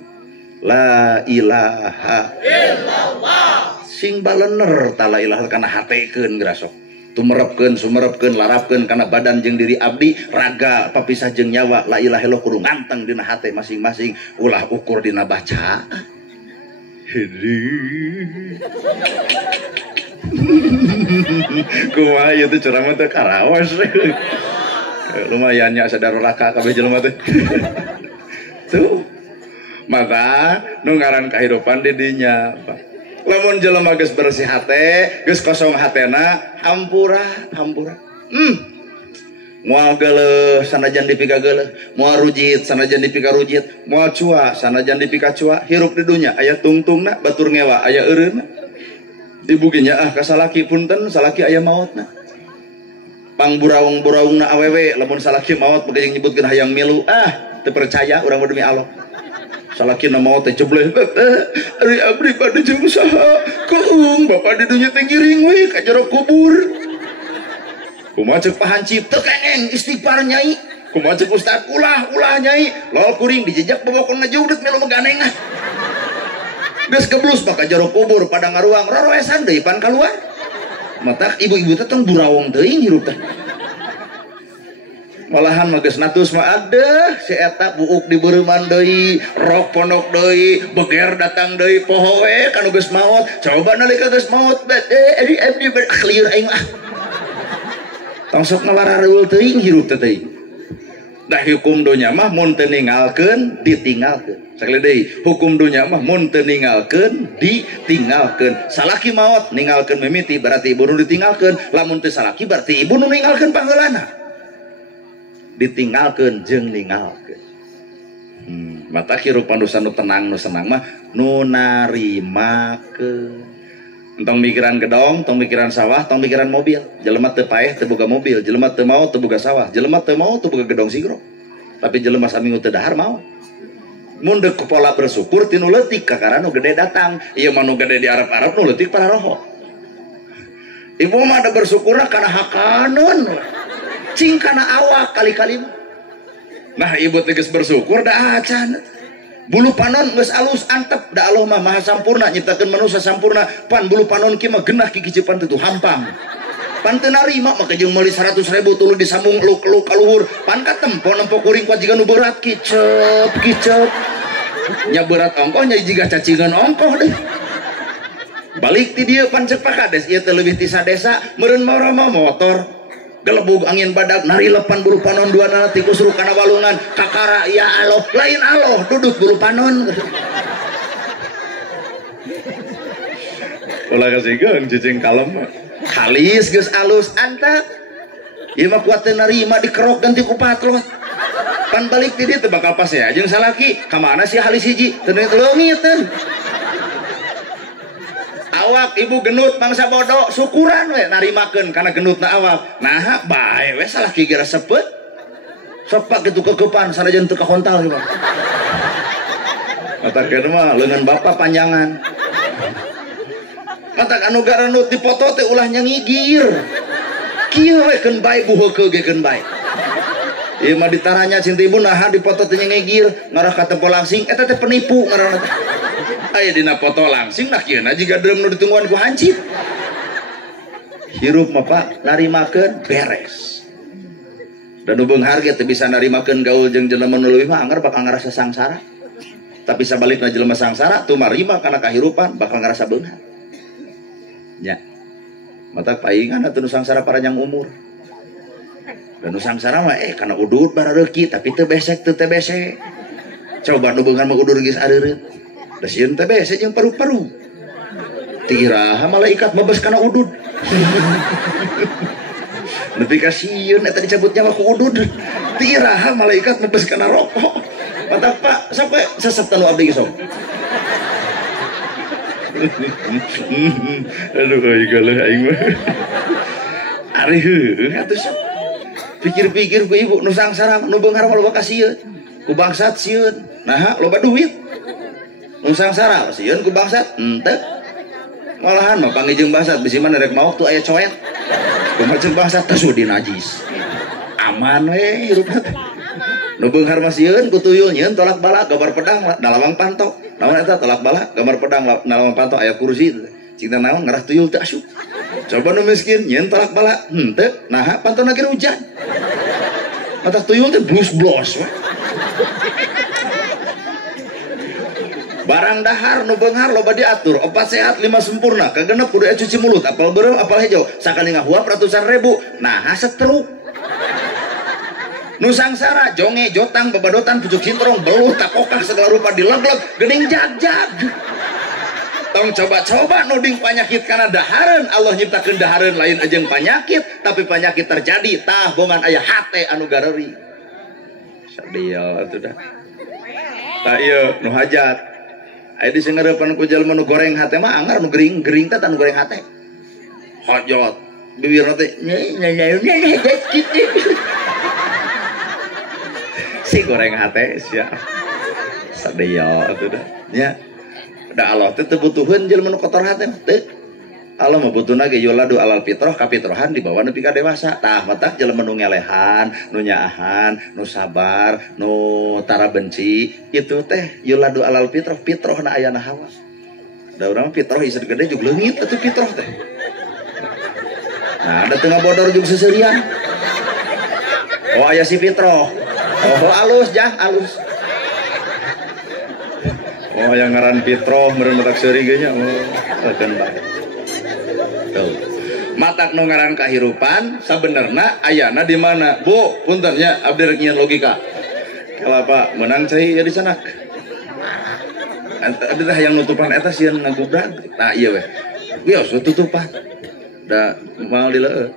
la ilaha illallah sing balener tala ilaha kana hatekeun geura sok tumerepkeun sumerepkeun larapkeun kana badan jeung diri abdi raga papisah jeung nyawa la ilaha illallah kudu nganteng dina hate masing-masing ulah ukur dina baca kumaha ieu teh ceramah teh karaos lumayan nya sadar raka kabeh jelema teh tuh maka nu ngaran kahirupan di dinya lamun jelema geus bersih hate geus kosong hatena hampura moal geuleuh sanajan dipika geuleuh moal rujit sanajan dipika rujit moal cua sanajan dipika cua hirup di dunya aya tungtungna batur ngewa aya eureunna ibu ge nya ka salaki punten salaki aya maotna pang buraung-buraungna awewe lamun salaki maot bege nyebutkeun hayang milu teu percaya urang demi Allah salakina maot teh jebleh ari abdi bade jeung saha keung bapak di dunya teh ngiring we ka jero kubur kumaha ceuk pahancip teu kengeng istighfar nyai kumaha ceuk ustad ulah nyai lol kuring dijejak bobokon ngajudut melu meganeng geus geblus ka jero kubur pada ngaruang roroesan deui pan kaluar matak ibu-ibu teh tong burawong teuing hirup teh malahan mages natus mah adeuh si eta buuk dibeureman deui rok pondok deui beger datang deui poho we kanu geus maot coba nalika geus maot abdi lieur aing mah tong sok ngawarareul teuing hirup teh teuing da hukum dunya mah mun teu ningalkeun ditinggalkeun sakali deui hukum dunya mah mun teu ningalkeun ditinggalkeun salaki maot ningalkeun mimiti berarti ibu nu ditinggalkeun lamun teu salaki berarti ibu nu ningalkeun panggeulana ditinggalkeun jeung ningalkeun mata hirupan nu tenang nu senang mah nu narimakeun entong mikiran gedong tong mikiran sawah tong mikiran mobil jelema teu paeh teu boga mobil jelema teu mau teu boga sawah jelema teu mau teu boga gedong sigro tapi jelema saminggu teu dahar mau mun deuk pola bersyukur tinu leutik kakara nu gede datang ieu mah nu gede di Arab-Arab nu leutik para roho ibu mah ada bersyukurna kana hakaneun cing kana awak kali-kali nah ibu tegas bersyukur da acan bulu panon geus alus antep da Allah mah maha sampurna nyiptakeun manusia sampurna pan bulu panon kieu mah geunah kikicipan teh hampang pan teu narima maka jeung meuli 100.000 tuluy disambung eluk-eluk ka luhur pan katempo nempo kuring kuat jiga nu berat kicep nya berat ongkoh nya jiga cacingan ongkoh deh balik ti dieu pan ceuk pakades ieu teh leuwih ti sadesa meureun mah motor gelebug angin badak nari lepan bulu panon dua nana tikus suruh kana walungan kakara ya aloh lain aloh duduk bulu panon ulah kasih geung cicing kalem halis geus alus antep ieu mah kuat teu narima dikerok ganti ku patlot pan balik ti dieu teu bakal pas ya jeung salaki ka mana sih halis hiji teu leungit teh awak ibu genut mangsa bodoh syukuran we narimakeun kana genutna awak nah bae we salaki geura sepeut sok pak kitu kekepan sanajan teu kakontal ieu mah matakeun mah leungeun bapa panjangan matak anu garanut dipoto teh ulah nyangigir kieu we keun bae buheukeun ge keun bae ieu mah ditaranya cinta ibu nah dipoto teh nyangigir ngarah ka tempo langsing eta teh penipu ngaranna aya dina foto langsing nah kieu na jiga deum nu ditungguan ku hancit hirup mah Pak narimakeun beres dan nu beunghar ge teu bisa narimakeun gaul jeung jelema nu leuwih mah anggar bakal ngarasa sangsara tapi sabalikna jelema sangsara tuh marima kana kahirupan bakal ngarasa beunghar nya mata paingan atuh nu sangsara paranjang umur dan nu sangsara mah kana udud barareuki tapi teu besek teu teh besek coba nu beunghar mah udur geus areureut da sieun teh bese jeung paru-paru tiraha malaikat mebes kana udud nepi ka sieun eta dicabutnya mah ku udud tiraha malaikat mebes kana rokok mata Pak sampai sesep tanu abdi geus aduh euy galah aing mah ari heueuh atuh sok pikir-pikir ku ibu nu sangsara nu beunghar mah loba kasieun ku bangsat sieun nah loba duit nu sangsara sieun ku bangsat henteu malahan mah panggih jeung bangsat bisi mah rek maok tuh aya coet kumaha jeung bangsat teh sudi najis aman we hirupna nu beunghar mah sieun ku tuyul nyieun tolak bala gambar pedang dalawang pantok naon eta tolak bala gambar pedang dalawang pantok aya kursi cingna naon ngarah tuyul teu asup coba nu miskin nyieun tolak bala henteu nah pantona ge hujan mata tuyul teh blus-blos we barang dahar nu beunghar loba diatur 4 sehat 5 sempurna kagenep kudu aya cuci mulut apal beureum apal hejau sakali ngahuap ratusan ribu nah setruk nu sangsara jonge jotang babadotan pucuk sintrong beluh takokah segala rupa dilegleg geuning jag-jag tong coba-coba nuding panyakit kana dahareun Allah nyiptakeun dahareun lain ajeng panyakit tapi panyakit terjadi tah bongan aya hate anu gareuri sadia atuh dah tah ieu nu hajat aya disengeureupkeun ku jalma nu goreng hate mah anggar nu gering-gering teh nu goreng hate hajat bibirna teh si goreng hate sia sadia atuh dah nya da Allah teh teu butuheun jelema nu kotor hate mah teu Allah mah butuhna ge yuladu alal fitrah kapitrohan dibawa nepi ka dewasa tah matak jelema nu ngelehan nu nyaahan nu sabar nu tara benci itu teh yuladu alal fitrah fitrahna aya na hawa da urang fitrah iseur gede jug leungit atuh fitrah teh nah da teu ngabodor jug seseurian oh aya si fitrah oh alus jah alus oh yang ngaran fitrah meureun matak seuri ge nya oh keun bae tuh matak nu ngaran kahirupan sabenerna ayana di mana Bu punten nya abdi rek nyieun logika kalau Pak menang cai ya di sana abdi teh yang nutupan eta sieun ngagubdag tah ieu we bios tutupan da moal dileueuh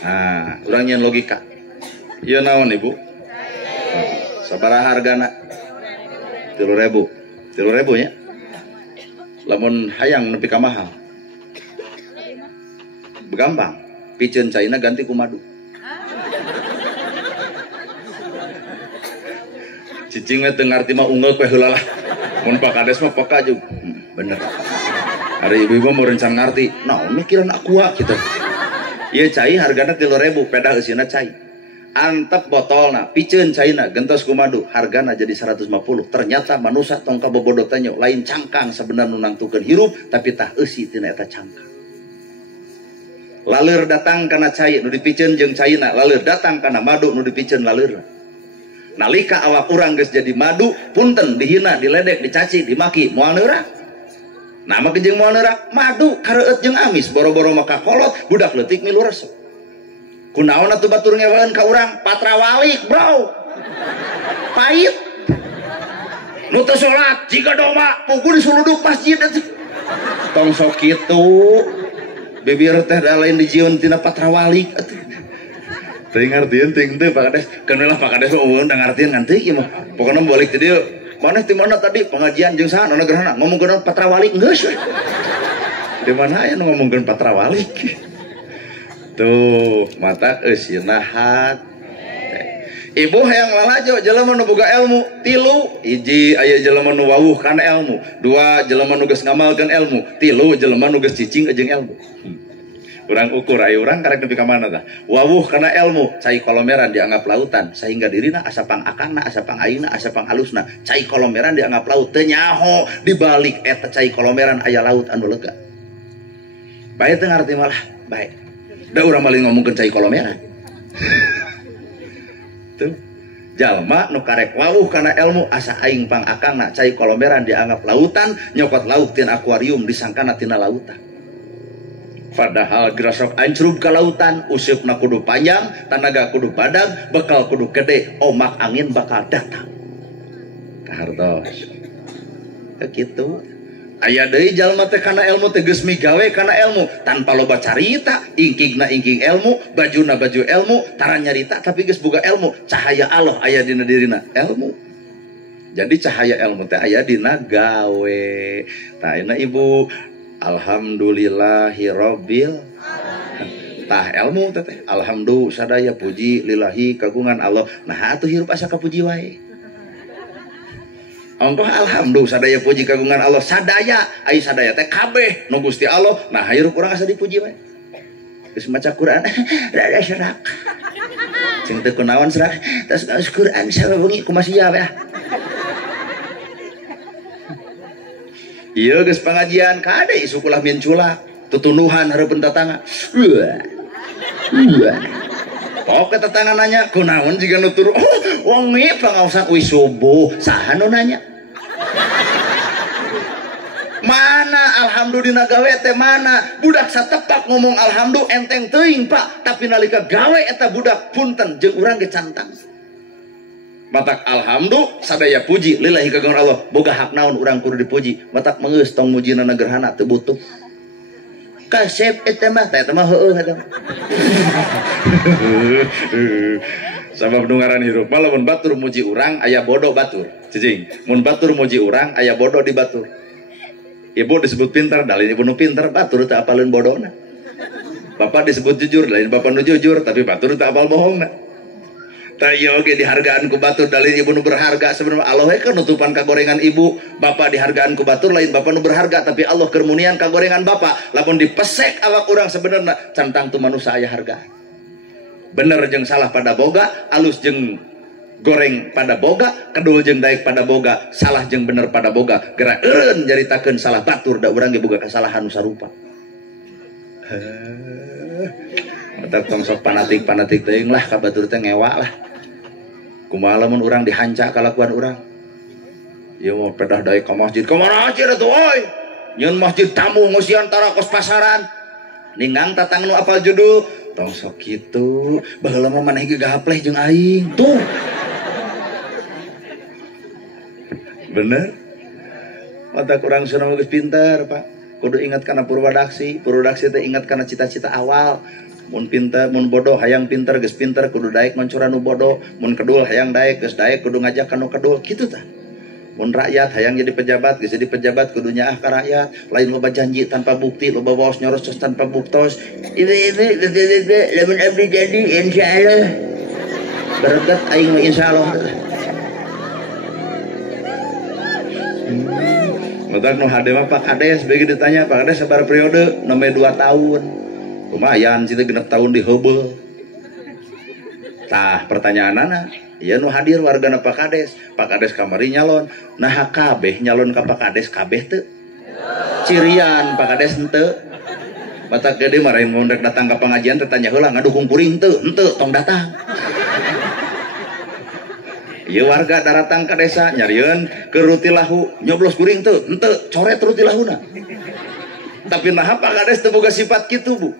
nah urang nyieun logika ieu naon Ibu sabaraha hargana 3.000 nya lamun hayang nepi ka mahal gampang piceun caina ganti ku madu cicing teu ngarti mah ungeuk we heula lah mun Pak Kades mah peka jug bener ari ibu-ibu mau rencan ngarti naon mikiran aqua kitu ieu cai hargana 3.000 pedah eusina cai antep botolna piceun caina gentos ku madu hargana jadi 150 ternyata manusia tong kabobodo teh lain cangkang sebenarnya nu nangtukeun hirup tapi tah eusi tina eta cangkang laleur datang kana cai nu dipiceun jeung caina laleur datang kana madu nu dipiceun laleur nalika awak urang geus jadi madu punten dihina diledek dicaci dimaki moal neurang nah mah jeung moal neurang madu kareueut jeung amis boro-boro maka kolot budak leutik milu resep kunaon atuh batur ngeweun ka urang patrawalik bro pahit nu teu salat jika doma pugu di suluduk masjid tong sok kitu bibir teh da lain dijieun tina patrawalik Teuing ngartieun teuing teu Pak Kades. Keun lah Pak Kades eueuh da ngartieun ngan teu ieu mah. Pokona balik teh dieu. Maneh ti mana tadi pengajian jeung saha nu gerhana ngomongkeun patrawalik geus we. Di mana aya nu ngomongkeun patrawalik? Tuh, mata geus nahat. Ibu hayang lalajo jelema nu boga ilmu. 3 hiji aya jelema nu wawuh kana ilmu. 2 jelema nu geus ngamalkeun ilmu. 3 jelema nu geus cicing jeung ilmu. Urang ukur aya urang karek nepi ka mana tah? Wawuh kana ilmu, cai kolomeran dianggap lautan, sehingga dirina asa pang akangna, asa pang ayeuna, asa pang alusna. Cai kolomeran dianggap laut, teu nyaho di balik eta cai kolomeran aya laut anu lega. Bae teu ngarti malah, bae. Da urang malih ngomongkeun cai kolomeran. Tuh. Jalma nu karek wawuh kana ilmu asa aing pang akangna, cai kolomeran dianggap lautan, nyokot laut tina akuarium disangkana tina lautan. Padahal gerasok ancrub ke lautan, usupna kudu panjang, tanaga kudu padang, bekal kudu gede, omak angin bakal datang. Kahartos. Kitu. Aya deui jalma teh kana ilmu teh geus migawe kana ilmu, tanpa loba carita, ingkigna ingking ilmu, bajuna baju ilmu, tara nyarita tapi geus boga ilmu. Cahaya Allah aya dina dirina ilmu. Jadi cahaya ilmu teh aya dina gawe. Tah ayeuna Ibu alhamdulillahirabbil tah ilmu teh alhamdulillah sadaya puji lillahi kagungan Allah. Nah atuh hirup asa kapuji wae. Ongkoh alhamdulillah sadaya puji kagungan Allah sadaya ai sadaya teh kabeh nu Gusti Allah. Nah hirup urang asa dipuji wae. Geus maca Quran rada serak. Sing teu kunaon serak tos Quran sabeungi kumaha we. Iya geus pengajian kade isu kulah min cula tutunuhan hareupeun tatangga. Oke tetangga nanya kunaon jiga nu turu. Oh wengi pangaosan uih subuh saha nu nanya. Mana alhamdulillah gawe teh mana budak satepak ngomong alhamdulillah enteng teuing Pak tapi nalika gawe eta budak punten jeung urang ge cantang. Matak alhamdulillah sadaya puji lillahi kagungan Allah boga hak naon urang kudu dipuji matak meungeus tong mujina gerhana teu butuh kasep eta mah heueuh eta sabab nu ngaran hirup mah lamun batur muji urang aya bodoh batur cicing mun batur muji urang aya bodoh di batur. Ibu disebut pintar dalin ibu nu pintar batur teu apaleun bodohna. Bapak disebut jujur dalin bapak nu jujur tapi batur teu apal bohongna. Tayo ge dihargaan ku batur dalin ibu nu berharga sebenarnya Allah we nutupan kagorengan ibu bapak dihargaan ku batur lain bapak nu berharga tapi Allah kermunian kagorengan bapak lamun dipesek awak urang sebenarnya cantang tu manusia aya harga bener jeung salah pada boga alus jeung goreng pada boga kedul jeung daek pada boga salah jeung bener pada boga geura eureun nyaritakeun salah batur da urang ge boga kasalahan nu sarupa. Mata tong sok panatik teuing lah ka batur teh ngewa lah. Kumaha lamun urang dihanca kalakuan urang. Ieu mah pedah daek ka masjid. Ka mana masjid atuh oi? Nyeun masjid tamu ngosian tara kos pasaran. Ningang tatang nu apal judul. Tong sok kitu. Baheula mah maneh ge gapleh jeung aing. Tuh. Bener? Mata kurang sunah geus pinter, Pak. Kudu ingat kana purwadaksi teh ingat kana cita-cita awal. Mun pinter mun bodoh hayang pinter geus pinter kudu daek mancuran nu bodoh, mun kedul hayang daek geus daek kudu ngajak kana kedul kitu tah. Mun rakyat hayang jadi pejabat geus jadi pejabat kudu nyaah ka rakyat, lain loba janji tanpa bukti, loba waos nyoros tanpa buktos. Ini lamun abdi jadi insyaallah. Berkat aing mah insyaallah. Matak nu hade mah Pak Kades bagi ditanya Pak Kades sabar periode nomor 2 tahun. Lumayan sih genep tahun di Hubble. Tah pertanyaanana, ieu nu hadir wargana Pak Kades kamari nyalon. Nah kabeh nyalon ka Pak Kades kabeh teu? Cirian Pak Kades henteu. Matak gede mah rek mondek datang ka pengajian teh tanya heula ngadukung kuring teu? Henteu tong datang. Ieu warga daratang ka desa nyarieun ke ruti lahu nyoblos kuring teu? Henteu coret ruti lahuna. Tapi naha Pak Kades teu boga sifat kitu Bu.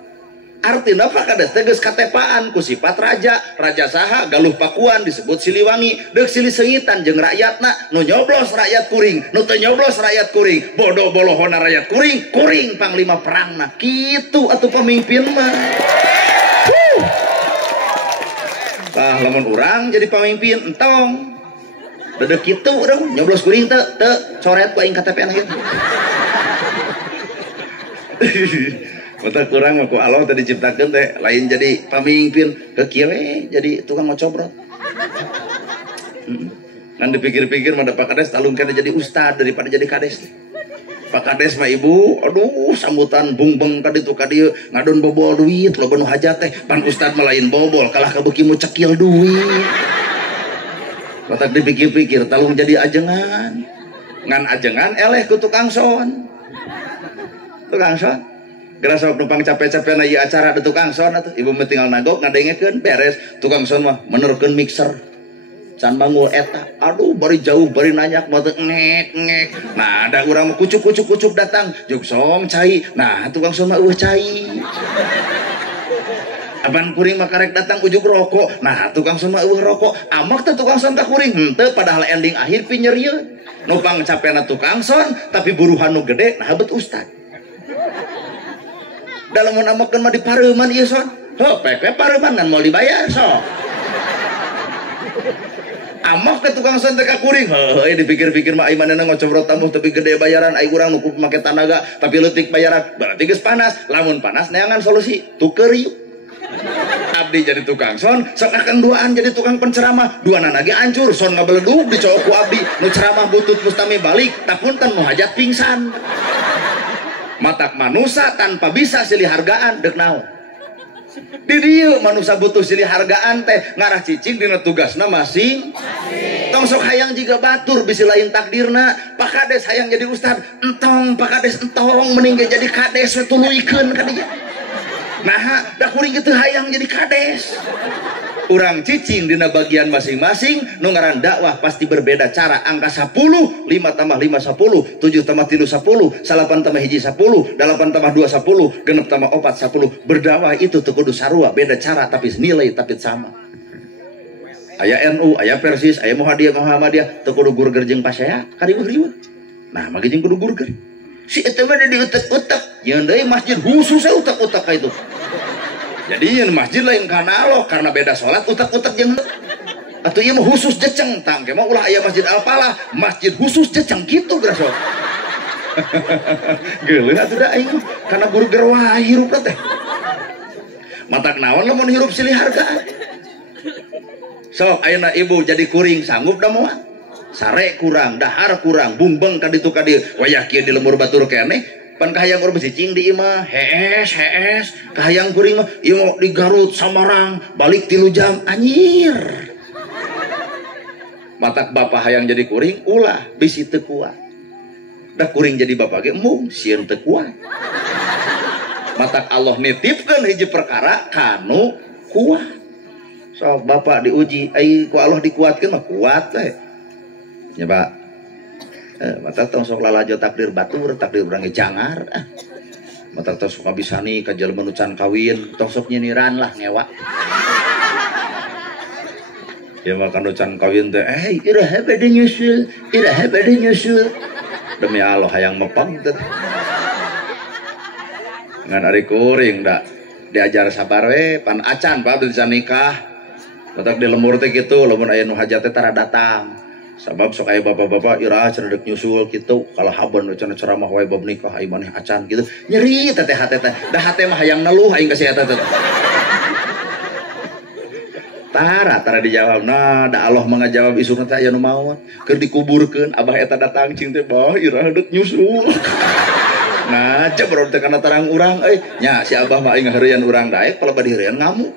Artina Pak Kades teh geus katepaan ku sifat raja saha galuh pakuan disebut Siliwangi deuk silih sengitan jeung rakyatna nu nyoblos rakyat kuring nu teu nyoblos rakyat kuring bodoh bolohona rakyat kuring panglima perangna kitu atuh pamimpin mah lamun urang jadi pamimpin entong dedek kitu urang nyoblos kuring teu coret ku aing KTP anak ieu. Mata kurang mah ku Allah teh diciptakeun teh lain jadi pamimpin ke kieu we jadi tukang ngocobrot. Kan dipikir-pikir mah Pak Kades talungkeun jadi ustad daripada jadi kades. Pak Kades mah ibu, aduh sambutan bungbeng ka ditu ka dieu ngadon bobol duit loba nu hajat teh. Pan ustad mah lain bobol kalah ka beuki mu cekil duit. Matak dipikir-pikir talung jadi ajengan. Ngan ajengan eleh ku tukang son. Tukang son. Geura sok numpang capek-capek na ieu acara di tukang son atuh. Ibu mah tinggal nagok ngadengekeun beres. Tukang son mah menerkeun mixer. Can bangul eta, aduh bari jauh bari nanyak mah ngek. Nah ada urang kucuk datang, juk som cai. Nah tukang som mah eueuh cai. Aban kuring mah karek datang ujug rokok. Nah tukang som mah eueuh rokok. Amak teh tukang son ka kuring henteu padahal ending akhir pi nyerieun. Nupang capena tukang son tapi buruhan nu gede nah bet ustad. Dalam mun amakkeun mah dipareuman ieu son. Heuh pepe pareuman ngan moal dibayar sok. Amak ke tukang son teh ka kuring. Heuh dipikir-pikir mah ai manehna ngocobrot tamuh tapi gede bayaran ai urang nu make tanaga tapi leutik bayaran berarti geus panas. Lamun panas neangan solusi tukeur yuk. Abdi jadi tukang son sok akan duaan jadi tukang penceramah. Duana ge hancur son ngabeledug dicook ku abdi nu ceramah butut mustami balik tapunten nu hajat pingsan. Matak manusia tanpa bisa silih hargaan deuk naon. Di dieu manusia butuh silih hargaan teh ngarah cicing dina tugasna masing. Tong sok hayang jiga batur bisi lain takdirna. Pak Kades hayang jadi ustad entong Pak Kades entong mending jadi kades we tuluikeun ka dieu. Nah da kuring kitu hayang jadi kades. Urang cicing dina bagian masing-masing nu ngaran dakwah pasti berbeda cara. Angka 10, 5 tambah 5 10, 7 tambah 3 10, 8 tambah 1 10, 8 tambah 2 10, 6 tambah 4 10. Berdakwah itu teu kudu sarua, beda cara tapi nilai tapi sama. Aya NU, aya Persis, aya Muhammadiyah, teu kudu gurger jeung pasea, kariweuh-riweuh. Nah, mage jeung kudu gurger. Si eta mah diutek-utek, yeun deui masjid khusus utek-utek ka itu. Jadi yang masjid lain karena Allah karena beda sholat utak-utak jeung atau ieu mah khusus jeceng tang ke mah ulah aya masjid Al-Falah masjid khusus jeceng kitu geura sok. Geuleuh atuh da aing kana guru gerwah hirup teh. Matak naon lamun hirup silih hargaan. Sok ayeuna ibu jadi kuring sanggup da moal. Sare kurang, dahar kurang, bungbeng ka ditu ka dieu. Wayah kieu di lembur batur keneh. Pan kahayang urang cicing di imah hees kahayang kuring mah ieu mau di Garut Samarang balik 3 jam anjir. Matak bapak hayang jadi kuring ulah bisi teu kuat. Da kuring jadi bapak ge embung sieun teu kuat. Matak Allah nitipkeun hiji perkara kanu kuat. So bapak diuji ai ku Allah dikuatkeun mah kuat teh. Nya Pak. Mata tong sok lalajo takdir batur takdir urang ge jangar. Mata tong sok kabisani ka jalma nu can kawin tong sok nyiniran lah ngewa. Ya mah kanu can kawin teh iraha bade nyusul demi Allah hayang mepang teh. Ngan ari kuring da diajar sabar we pan acan Pak bisa nikah. Matak di lemur teh kitu lamun aya nu hajat teh tara datang. Sabab sok aya bapak-bapak ira cenah nyusul kitu kalau haban cenah ceramah wae bab nikah ai maneh acan kitu nyeri teteh hate teh dah hate mah hayang neluh aing ka si eta teh tara dijawab. Nah da Allah mah ngajawab isuna teh aya nu maot keur dikuburkeun abah eta datang cing teh bah ira deuk nyusul. Nah cebrot teh kana tarang urang nya si abah mah aing ngaheureun urang daek kalau badi heureun ngamuk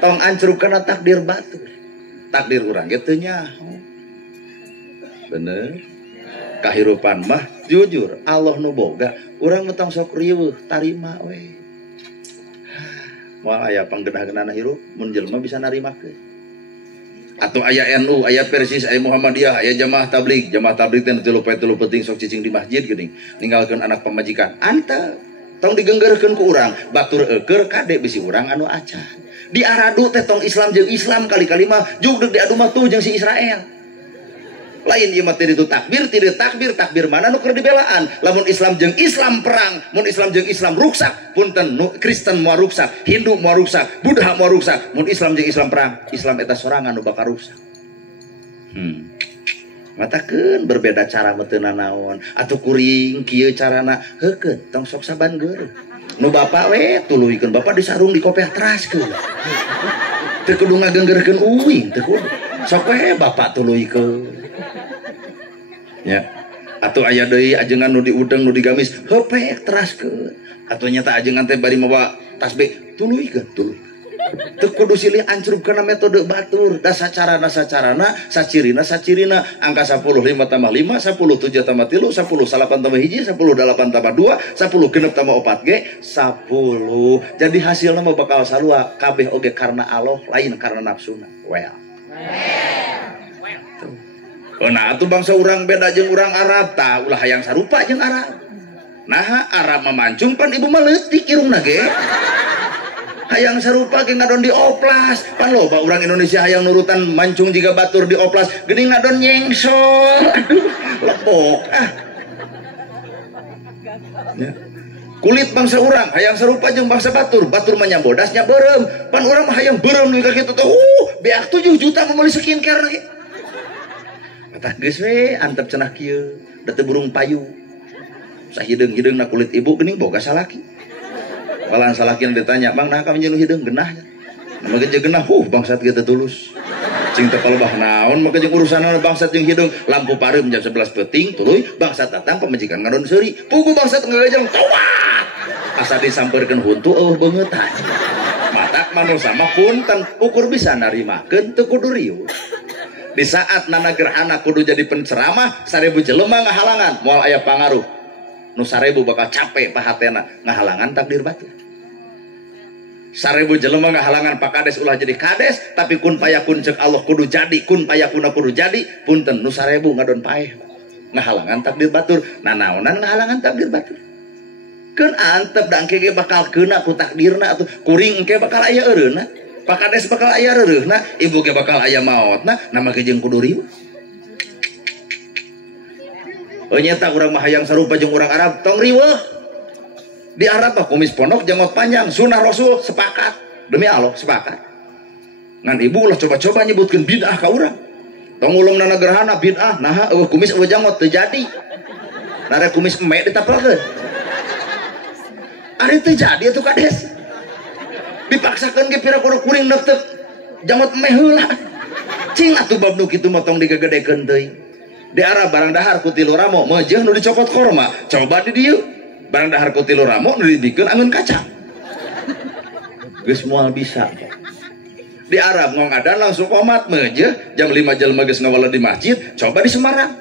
tong ancurkeun takdir batur takdir urang ge teu nyaho. Bener kahirupan mah jujur Allah nu boga urang mah tong sok riweuh tarima we moal aya panggenah-genahna hirup mun jelema bisa narimakeun atuh aya NU aya Persis aya Muhammadiyah aya jamaah tabligh teh teu penting sok cicing di masjid geuning ninggalkeun anak pamajikan anta tong digenggerkeun ku urang batur eukeur kade bisi urang anu acan diaradu teh tong Islam jeung Islam kali-kali mah jug deuk diadu mah tuh jeung si Israel. lain ieu mah teu takbir tidak takbir mana nu keur dibelaan lamun Islam jeung Islam perang mun Islam jeung Islam ruksak punten nu Kristen moal ruksak Hindu moal ruksak Buddha moal ruksak mun Islam jeung Islam perang Islam eta sorangan nu bakal ruksak matakeun berbeda cara mah teu nanaon atuh kuring kieu carana heukeun tong sok saban geureum nu bapak we tuluikeun bapak disarung di kopiah teraskeun teu kudu ngagenggerkeun uing teu kudu sok we bapak tuluikeun ya atuh aya deui ajengan nu diudeng nu digamis hepek teraskeun atuh nyata ajengan teh bari mawa tasbih tuluikeun teu kudu silih ancurupkeun metode batur da sacarana sacirina angka 10 5 tambah 5 10 7 tambah 3 10 8 tambah 1 10 8 tambah 2 10 genep tambah 4 ge 10 jadi hasilna mah bakal sarua kabeh oge karena Allah lain karena nafsuna nah atuh bangsa urang beda jeung urang Arab tah ulah hayang sarupa jeung Arab nah Arab memancung pan ibu mah leutik irungna ge hayang sarupa ge ngadon di oplas pan loba urang Indonesia hayang nurutan mancung jiga batur di oplas geuning ngadon nyengsol aduh lepok ya. Kulit bangsa urang hayang sarupa jeung bangsa batur mah nya bodas nya beureum pan urang mah hayang beureum nu kitu teh beak 7 juta meuli skincare lagi tah geus we antep cenah kieu da teu burung payu sahideung-hideungna kulit ibu geuning boga salaki balan salaki ditanya bang nah ka menjeun hideung genah mah ge genah bangsat ge teu tulus cing teu kalebah naon maka jeung urusanna bangsat jeung hideung lampu pareum jam 11 peuting tuluy bangsat datang pamajikan ngadon seuri pugu bangsat ngagajang tawat asa disampeurkeun huntu eueuh beungetan matak manusa mah punten ukur bisa narimakeun teu kudu riuh di saat nana gerhana kudu jadi penceramah 1000 jelema ngahalangan moal aya pangaruh nu 1000 bakal capek pahatena ngahalangan takdir batur 1000 jelema ngahalangan pakades ulah jadi kades tapi kun payakun ceuk Allah kudu jadi kun payakuna kudu jadi punten nu 1000 ngadon paeh ngahalangan takdir batur nanaonan ngahalangan takdir batur keun antep da engke ge bakal keuna ku takdirna atuh kuring engke bakal aya eureuna pakades bakal aya reureuna ibu ge bakal aya maotna nama ge jeung kudu riweuh nyata urang mah hayang sarupa jeung urang Arab tong riweuh di Arab mah kumis pondok janggot panjang sunah Rasul sepakat demi Allah sepakat ngan ibu ulah coba-coba nyebutkeun bid'ah ka urang tong ulumna gerhana bid'ah nah kumis eueuh janggot teu jadi nare kumis embe ditapelkeun ari teu jadi atuh kades dipaksakan ke pira kudu kuring dokter jamot meh heula cing atuh bab nu kitu mah tong digegedekeun teuing di Arab barang dahar ku 3 ramo meujeuh nu dicokot korma coba di dieu barang dahar ku 3 ramo nu dibikeun angeun kacang geus moal bisa di Arab ngong adan langsung qomat meujeuh jam 5 jelema geus ngawala di masjid coba di Semarang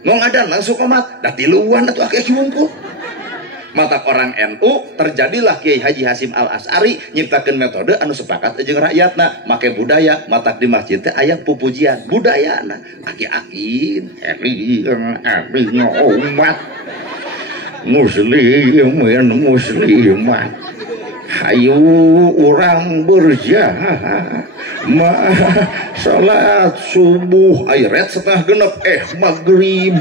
ngong adan langsung qomat da tiluan atuh akeh wungkul mata orang NU terjadilah Kiai Haji Hasim Al As'ari nyiptakeun metode anu sepakat jeung rakyatna make budaya matak di masjid teh aya pupujian budayana aki-akin eling umat muslimat hayu urang berjamaah salat subuh ayat setengah genep maghrib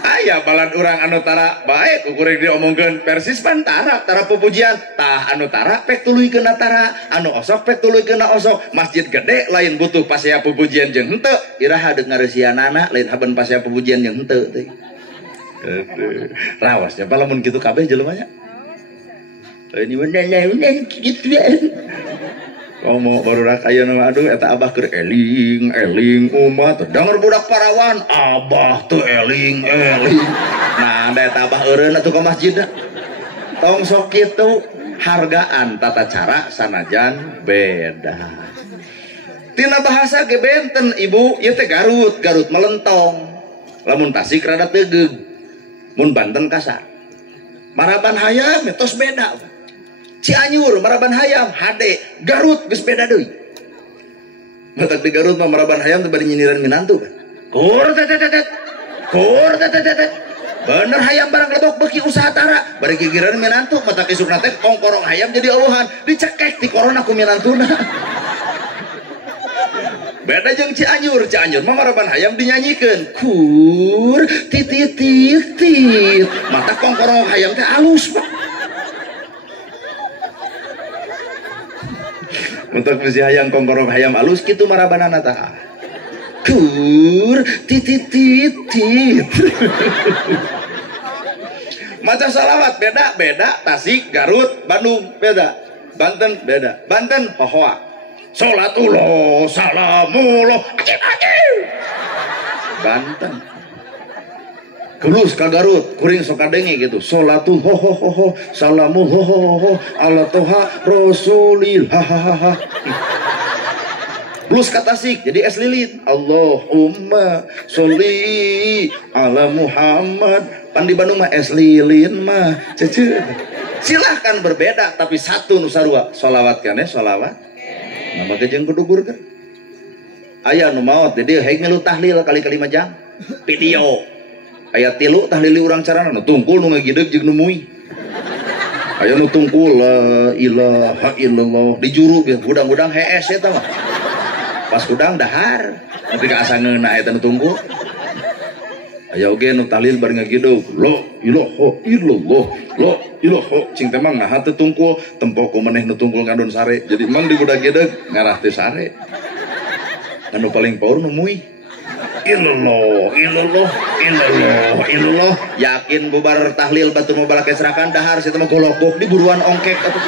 aya balan urang anu tara bae kuring diomongkeun persis pantara tara pupujian tah anu tara pek tuluykeun tara anu osok pek tuluykeun osok masjid gede lain butuh pasea pupujian jeung henteu iraha deuk ngareusianana lain haben pasea pupujian jeung henteu teh rawas ya lamun kitu kabeh jelema nya ini bener kitu ngomong baru rakaya nama aduh eta abah keur eling umat denger budak parawan abah tuh eling nah da eta abah eureun atuh ka masjid tong sok kitu hargaan tata cara sanajan beda tina bahasa ge benten ibu ieu teh Garut melentong lamun Tasik rada tegeug mun Banten kasar Maraban hayam tos beda Cianjur Maraban hayam hade Garut geus beda deui matak di Garut mah Maraban hayam teh bari nyindiran minantu kan kur tetetet bener hayam barang lebok beuki usaha tara bari gigireun minantu matak isukna teh ongkorong hayam jadi eueuhan dicekek di korona ku minantuna beda jeung Cianjur mah maraban hayam dinyanyikan kur titit titit mata kongkorong hayam teh alus Pak. Untuk misi hayam kongkorong hayam alus gitu marabanana tah kur titit titit. Maca salawat beda Tasik Garut Bandung beda Banten beda Banten Hohoa salatullah salamullah Banten Kulus ka Garut kuring sok kadengi gitu salatul ho ho ho ho salamul ho ho ho ala toha rasulil ha ha ha. Plus ka Tasik jadi es lilin Allahumma sholli ala Muhammad. Pan di Bandung mah es lilin mah cece. Silahkan berbeda tapi satu nu sarua sholawat kana sholawat nama jeung kudu gurger aya nu maot jadi hayang ngilu tahlil kali-kali majang video aya 3 tahlil urang carana nu tungkul nu ngagideg jeung nu mui aya nu tungkul la ilaha illallah di juru ge gudang-gudang hees eta mah pas gudang dahar tapi ka asa ngeuna eta nu tungkul aya oge nu tahlil bari ngagideg la ilaha illallah la ilaha cing teh mah naha teu tungkul tempo ku maneh nu tungkul ngandun sare jadi emang di budak gedeg ngarah teh sare anu paling paur nu mui illallah illallah illallah illallah yakin bubar tahlil batur mau balake serakan dahar situ mah golokok di buruan ongkek atuh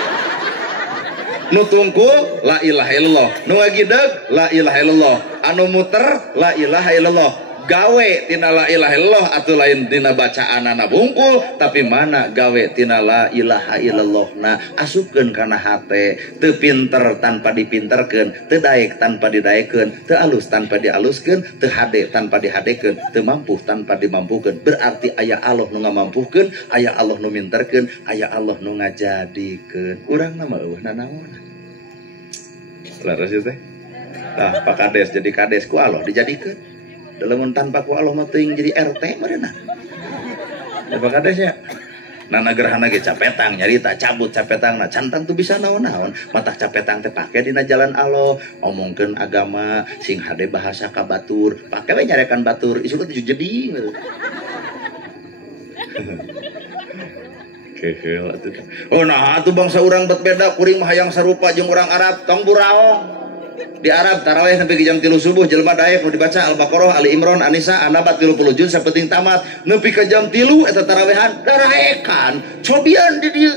nu tungkul la ilaha illallah nu ngagideg la ilaha illallah anu muter la ilaha illallah gawe tina la ilaha illallah atuh lain tina bacaanana bungkul tapi mana gawe tina la ilaha illallah na asupkeun kana hate teu pinter tanpa dipinterkeun teu daek tanpa didaekeun teu alus tanpa dialuskeun teu hade tanpa dihadekeun teu mampu tanpa dimampukeun berarti aya Allah nu ngamampukeun aya Allah nu minterkeun aya Allah nu ngajadikeun urang mah eueuh nanaon laras teh tah Pak Kades jadi kades ku Allah dijadikeun dalam tanpa ku Allah mah teuing jadi RT marena. Apa kadesnya? Nana gerhana ge capetang nyarita cabut capetangna cantang tuh bisa naon-naon. Matah capetang teh pake dina jalan Allah, omongkeun agama, sing hade bahasa ka batur, pake we nyarekan batur, isu teh jadi. Keheul atuh. Oh nah atuh bangsa urang bet beda kuring mah hayang sarupa jeung urang Arab tong buraong. Di Arab tarawih sampai ke jam 3 subuh jelema daek nu dibaca Al-Baqarah, Ali Imran, An-Nisa, An-Nabat 30 juz sapenting tamat nepi ka jam 3 eta tarawehan daraekan cobian di dieu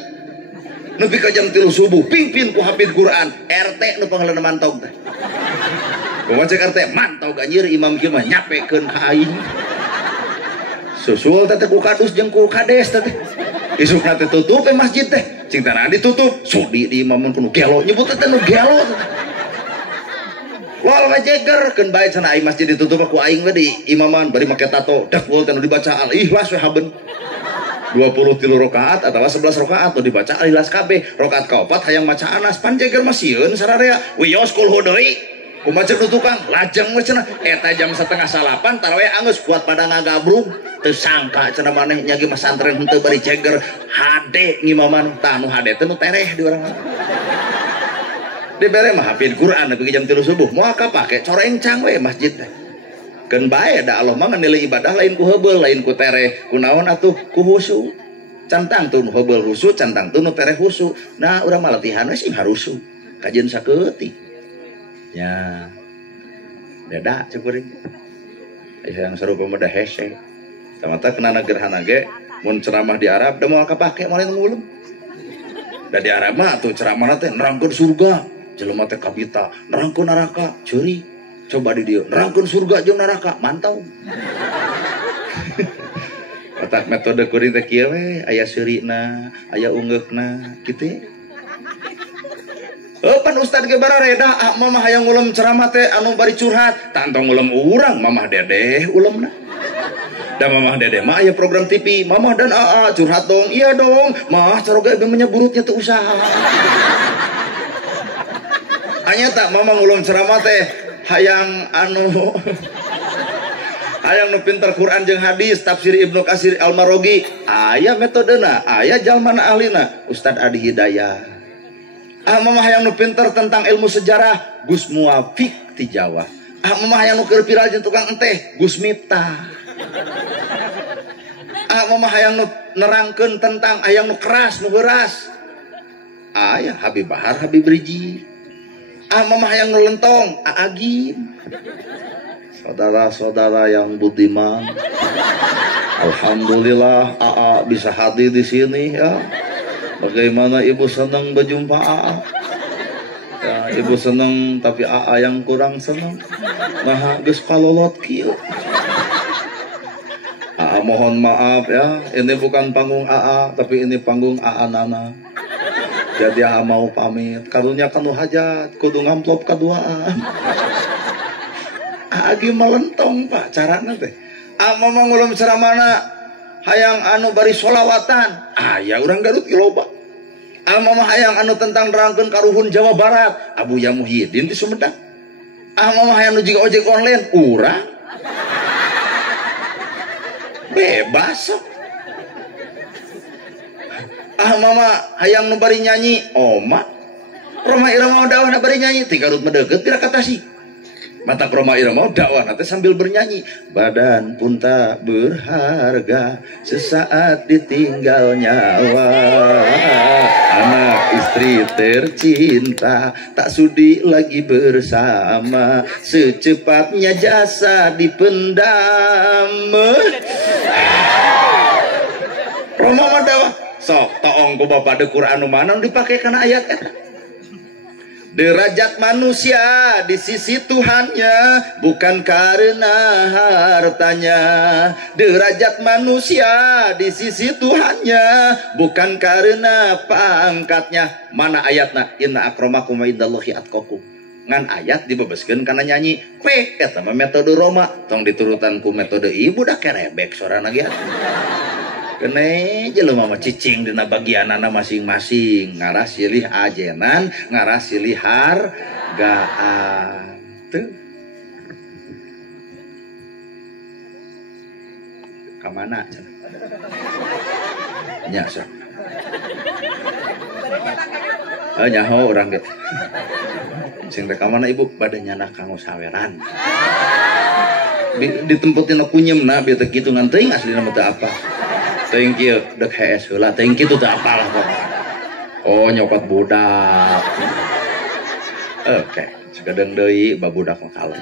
nepi ka jam 3 subuh pingpin ku hafid Quran RT nu pangalenna mantog teh kumaha cek RT mantog anjir imam kieu mah nyapekeun ka aing susul teh ku kadus jeung ku kades teh isukna teh tutup masjid teh cing tanah ditutup sudi di imamun kudu gelo nyebut teh nu gelo wal ngajeger keun bae cenah aing masjid ditutup aku aing we di imaman bari make tato dak wal teh dibaca Al-Ikhlas we haben 23 rakaat atawa 11 rakaat nu dibaca Al-Ikhlas kabeh rakaat kaopat hayang maca Anas pan jeger mah sieun sararea wios kulhu deui kumaha nu tukang lajeng we cenah eta jam 7:30 tarawih angeus buat pada ngagabrug teu sangka cenah maneh nyagi masantren henteu bari jeger hade ngimaman tah nu hade teh nu tereh di urang dibere mah hafid Quran nepi jam 3 subuh moal kapake corencang we masjid teh keun bae da Allah mah nilai ibadah lain ku heubeul lain ku tereh kunaon atuh ku husu cantang tuh nu heubeul husu cantang tuh nu tereh husu nah urang mah latihan we sing harusu kajeun sakeutik nya beda cukuring aya yang sarupa mah da hese tamata kenana gerhana ge mun ceramah di Arab da moal kapake moal ngulem da di Arab mah tuh ceramahna teh nerangkeun surga jelema teh kabita nerangkeun neraka ceuri coba di dieu nerangkeun surga jeung neraka mantau otak metode kuring teh kieu we aya seurina aya ungeukna kitu pan ustad ge barareda mah hayang ngulem ceramah teh anu bari curhat tantong ngulem urang mamah dedeh ulemna da mamah dedeh mah aya program TV mamah dan AA curhat dong iya dong mah caroga emangnya burutnya teu usaha hanya tak mama ngulung ceramah teh hayang anu hayang nu pinter Quran jeung hadis tafsir Ibnu Katsir Al-Marogi aya metodena aya jalmana ahlina Ustad Adi Hidayah mama hayang nu pinter tentang ilmu sejarah Gus Muwafiq ti Jawa Mamah hayang nu keur viral jeung tukang enteh Gus Miftah. Mamah hayang nu nerangkeun tentang hayang nu keras nu heuras. Ya Habib Bahar Habib Riji. Mamah hayang nu lentong Agim. Saudara-saudara yang budiman, alhamdulillah bisa hadir di sini ya. Bagaimana ibu senang berjumpa ya, ibu senang tapi yang kurang senang. Nah, geus kalolot kieu. Mohon maaf ya, ini bukan panggung tapi ini panggung Nana. Jadi mau pamit, karunya kanu hajat, kudu ngamplop kaduaan. Agi melentong Pak carana teh. Mama ngulum ceramana hayang anu bari solawatan. Ya urang Garut loba. Mama hayang anu tentang nerangkeun karuhun Jawa Barat. Buya Muhyiddin di Sumedang. Mama hayang nu jiga ojek online. Urang bebas sok. Mama hayang nu bari nyanyi. Oma Roma Irama dawah bari nyanyi. Ti Garut medeukeut pira kata sih. Mata Roma Irama dakwah nanti sambil bernyanyi. Badan pun tak berharga sesaat ditinggal nyawa. Anak istri tercinta tak sudi lagi bersama. Secepatnya jasa dipendam. Roma dakwah sok toong ku bapak de Quran mana dipakai karena ayat eta. Derajat manusia di sisi Tuhannya bukan karena hartanya. Derajat manusia di sisi Tuhannya bukan karena pangkatnya. Mana ayatna? Inna akramakum indallahi atqakum. Ngan ayat dibebaskeun kana nyanyi. Eta mah metode Roma. Tong diturutan ku metode ibu dah kerebek sorana ge. Kene jelema mah cicing dina bagianana masing-masing, ngarah silih ajenan, ngarah silih hargaan. Tuh. Ka mana cenah? Nya sok. Nyaho urang ge. Sing teh ka mana ibu bade nyanah kanggo saweran. Ditemputin aku nyemna biar teu kitu ngan teuing aslina mah teu apa. Thank you, dek HS heula. Thank you tuh tak apalah kok. Oh nyokot budak. Oke, sekadang deui babudak mah kalem.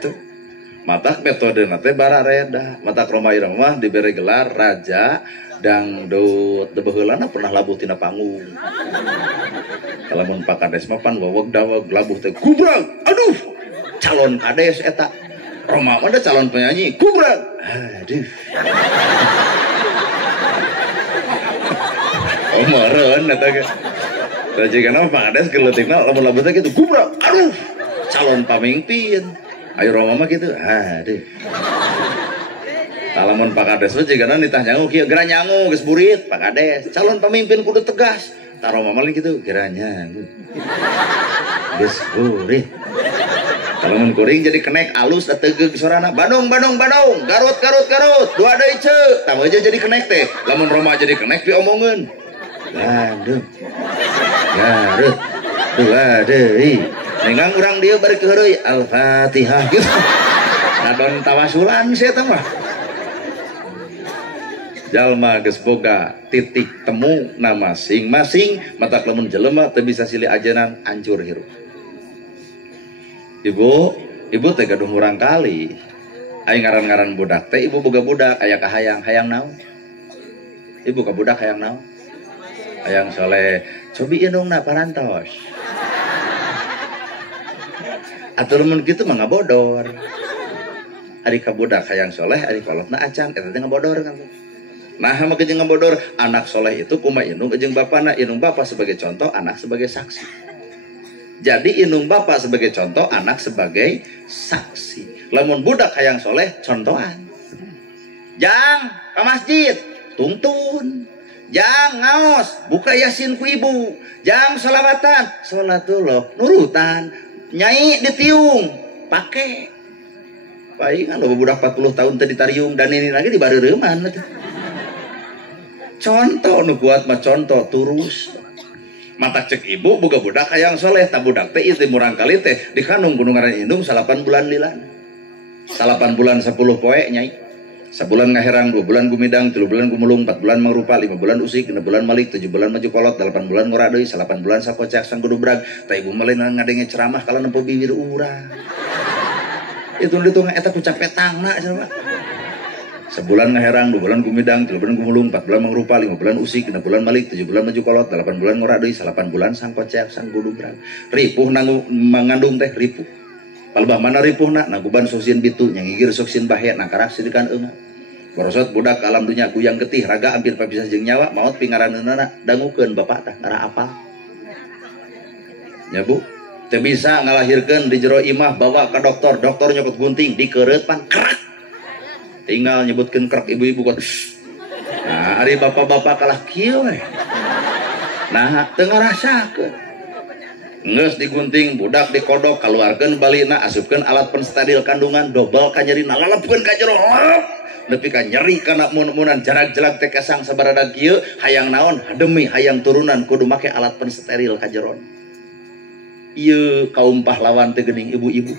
Tuh. Matak metode nate barareda. Matak Roma Irama diberi gelar Raja Dangdut. Debeheulana pernah labuh tina panggung. Kalamun Pak Kades mah pan waweg daweg labuh teh kubrag. Aduh, calon kades eta. Roma mah ada calon penyanyi kubrag. Aduh. Meureun eta ge. Rajigana Pak Kades geleutikna lamun labuh teh kitu kubrag. Aduh, calon pamimpin. Ayo Roma mah kitu. Aduh. Lamun Pak Kades mah jigana nitah nyangu kieu geura nyangu geus burit Pak Kades. Calon pamimpin kudu tegas. Tah Roma mah kitu geura nyangu. Geus burit. Lamun kuring jadi kenek alus da teugeuh sorana. Bandung, Bandung, Bandung. Garut, Garut, Garut. Dua deui ceu. Tah aja jadi kenek teh. Lamun Roma jadi kenek diomongkeun. Bandung. Garut. Dua deui. Nengang urang dieu bari keureuy Al-Fatihah gitu. Ngadon tawasulan sia tah mah. Jalma geus boga titik temu na masing-masing, matak lamun jelema teu bisa silih ajenan hancur hirup. Ibu teh gaduh murang kali. Aya ngaran-ngaran budak teh ibu boga budak aya ka hayang naon? Ibu ka budak hayang naon? Hayang soleh. Cobi indungna parantos. Atur mun kitu mah ngabodor. Ari ka budak hayang soleh, ari kolotna acan, eta teh ngabodor kan. Nah, mah jeung ngabodor, anak soleh itu kumaha indung jeung bapana, indung bapa sebagai contoh, anak sebagai saksi. Jadi indung bapa sebagai contoh, anak sebagai saksi. Lamun budak hayang soleh, contohan. Jang ke masjid, tuntun. Jang ngaos, buka yasin ku ibu. Jang sholawatan, sholatullah, nurutan. Nyai ditiung, pake. Palingan lo budak 40 tahun tadi tariung dan ini lagi di bareureman. Contoh nu kuat mah contoh turus. Mata cek ibu boga budak hayang soleh, tak budak teh itu murang kali teh dikandung gunung ngaran indung 8 bulan lilan. 8 bulan 10 poe nyai. Sebulan ngaherang, 2 bulan gumidang, 3 bulan gumulung, 4 bulan mangrupa, 5 bulan usik, 6 bulan malik, 7 bulan maju kolot, 8 bulan ngora deui, 8 bulan sakocak sang gudubrag. Ta ibu malen ngadenge ceramah kala nempo bibir urang. Itu eta ku capetangna cenah. Sebulan ngaherang, 2 bulan gumidang, 3 bulan gumulung, 4 bulan mangrupa, 5 bulan usik, 6 bulan malik, 7 bulan maju kolot, 8 bulan ngora deui, 8 bulan sang kocek sang gudubrag. Ripuh mangandung teh ripuh. Palebah mana ripuhna naguban soksin bitu nyangigir soksin bahe nakarak sidikan eunga. Borosot budak alam dunya kuyang getih raga hampir papisah jeung nyawa maot pingaranneunana dangukeun bapak tah ngara apa. Ya Bu, teu bisa ngalahirkeun di jero imah bawa ka dokter, dokter nyokot gunting dikeureut pan krak. Tinggal nyebutkeun krak ibu-ibu kok. Nah, ari bapak-bapak kalah kieu we. Nah, teu ngarasakeun. Nges digunting budak dikodok keluarkan balina asupkan alat pensteril kandungan dobel ka nyeri nalalapkeun ka jero nepi ka nyeri kana mun-munan jarak-jarak teh kasang sabaraha kieu hayang naon demi hayang turunan kudu make alat pensteril ka jero. Ieu kaum pahlawan teh geuning ibu-ibu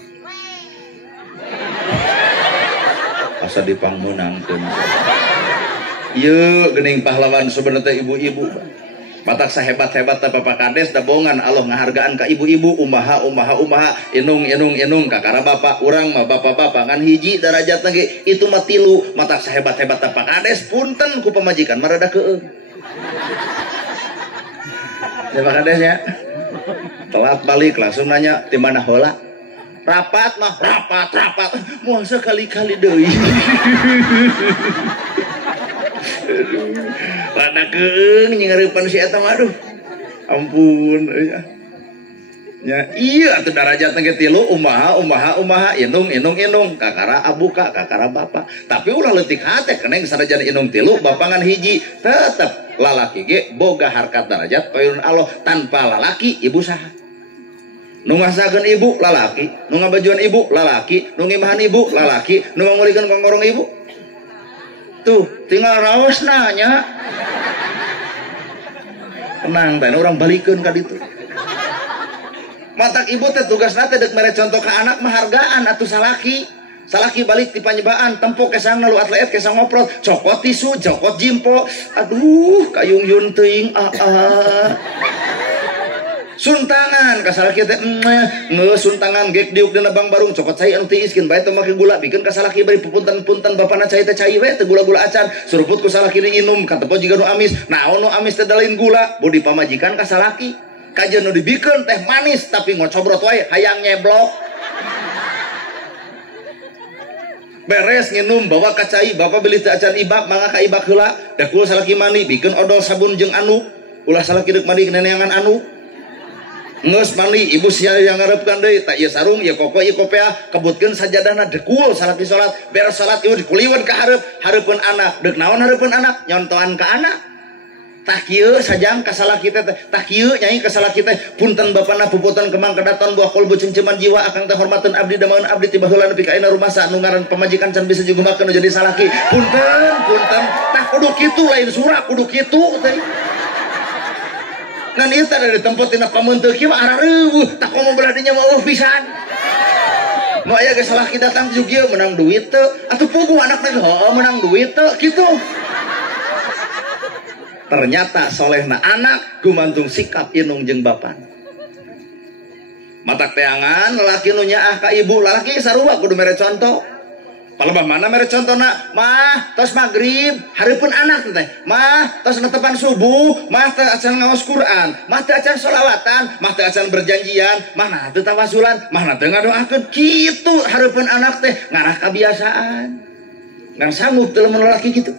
asa dipangmeunangkeun. Ieu geuning pahlawan sebenarnya ibu-ibu. Matak sahebat-hebat teh Bapak Kades da bohongan Allah ngahargaan ka ibu-ibu umaha inung kakara bapak urang mah bapak-bapak ngan hiji derajat lagi itu mah 3 matak sahebat-hebat teh Pak Kades punten ku pamajikan marada keueung. Ya Pak Kades ya. Telat balik langsung nanya di mana heula? Rapat mah rapat. Moal sekali-kali deui. Rada keung nyingeurepan si eta mah aduh. Ampun ya. Iya atuh darajat ge 3 umaha inung kakara abuka kakara bapak. Tapi ulah leutik hate keneng sanajan inung 3 bapangan hiji tetep lalaki ge boga harkat darajat payun Allah tanpa lalaki ibu saha? Nu ngasakeun ibu lalaki, nu ngabajuan ibu lalaki, nu ngimahan ibu lalaki, nu ngangulikeun kongkorong ibu tuh tinggal raos nanya tenang teh orang balikeun ka ditu. Matak ibu teh tugasna teh deuk mere contoh ka anak mah hargaan atuh salaki balik ti panyebaan tempo kesang lu atlet kesang ngoprot cokot tisu cokot jimpo aduh kayung yun teuing suntangan kasalaki teh suntangan gek diuk dina bang barung cokot cai anu tiiskeun bae teh make gula pikeun kasalaki bari pupunten-punten bapana cai teh cai we teh gula-gula acan suruput ku salaki diinum katepo jiga nu amis naon nu amis teh dalain gula bodi pamajikan kasalaki kajeun nu dibikeun teh manis tapi ngocobrot wae hayang nyeblok beres nginum bawa ka cai bapak beli teh acan ibak mangga ka ibak heula da kul salaki mandi bikeun odol sabun jeung anu ulah salaki deuk mandi neneangan anu ngeus mandi ibu sia yang ngarepkan deui tak ieu sarung ieu koko ieu kopea kebutkeun sajadahna dekul salaki salat beres salat ieu dikuliweun ka hareupeun anak deuk naon hareupeun anak nyontohan ka anak tah kieu sajang ka salaki teh tah kieu nyai ka salaki teh punten bapana puputan kemang kedaton buah kolbu cemceman jiwa akang teh hormateun abdi damaeun abdi ti baheula nepi ka ayeuna rumasa nu ngaran pamajikan can bisa jugumakeun jadi salaki punten tah kudu kitu lain surah kudu kitu teh. Ngan ieu teh di tempat tina pameunteuk kieu arah reueuh tak komo belah dinya mah pisan. Mau aya geus salaki datang juga menang duit teu atuh pugu anakna heuh menang duit teu kitu. Ternyata solehna anak gumantung sikap inung jeung bapan. Matak teangan lalaki nu nyaah ka ibu lalaki sarua kudu mere contoh. Palebah mana mere contona mah tos magrib hareupeun anak teh mah tos netepan subuh mah teh acan ngaos Quran mah teh acan sholawatan mah teh acan berjanjian mah nah teh tawasulan mah nah teh ngadoakeun kitu hareupeun anak teh ngarah kebiasaan ngan sanggup teh lamun lalaki kitu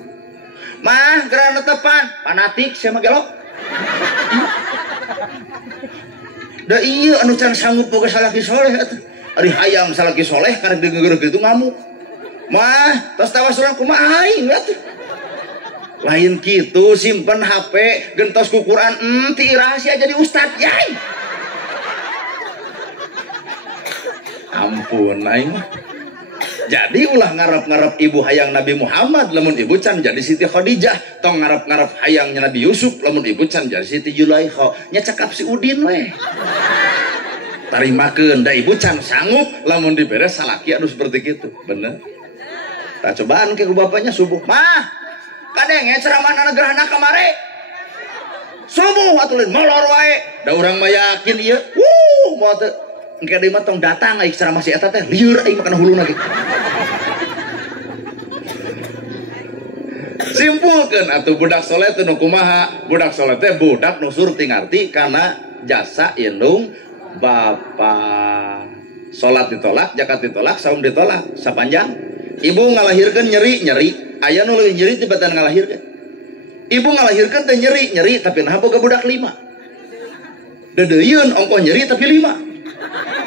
mah geura netepan fanatik sia mah gelok da ieu anu can sanggup boga salaki soleh atuh ari hayam salaki soleh karek deungeur kitu ngamuk mah tos tawasulan kumaha aing atuh lain kitu simpen HP gentos ku Quran ti rahasia jadi ustad yai ampun aing Jadi ulah ngarep-ngarep ibu hayang Nabi Muhammad lamun ibu can jadi Siti Khadijah, tong ngarep-ngarep hayangnya Nabi Yusuf lamun ibu can jadi Siti Zulaikha. Nya cekap si Udin we. Tarimakeun da ibu can sanggup lamun diberes salaki anu seperti kitu. Bener. Tak cobaan ke bapaknya subuh. Mah, kadang ceramah gerhana kamari. Subuh atuh molor wae. Da urang mah yakin ieu. Moal teu engke deui mah tong datang ai ceramah si eta teh lieur ai makana huluna ge. Simpulkeun atuh budak soleh teh nu kumaha? Budak soleh teh budak nu surti ngarti kana jasa indung bapa. Salat ditolak, zakat ditolak, saum ditolak, sapanjang ibu ngalahirkeun nyeri, aya nu leuwih nyeri tibatan ngalahirkeun. Ibu ngalahirkeun teh nyeri, tapi nah boga budak 5. Dedeyeun ongkoh nyeri tapi 5.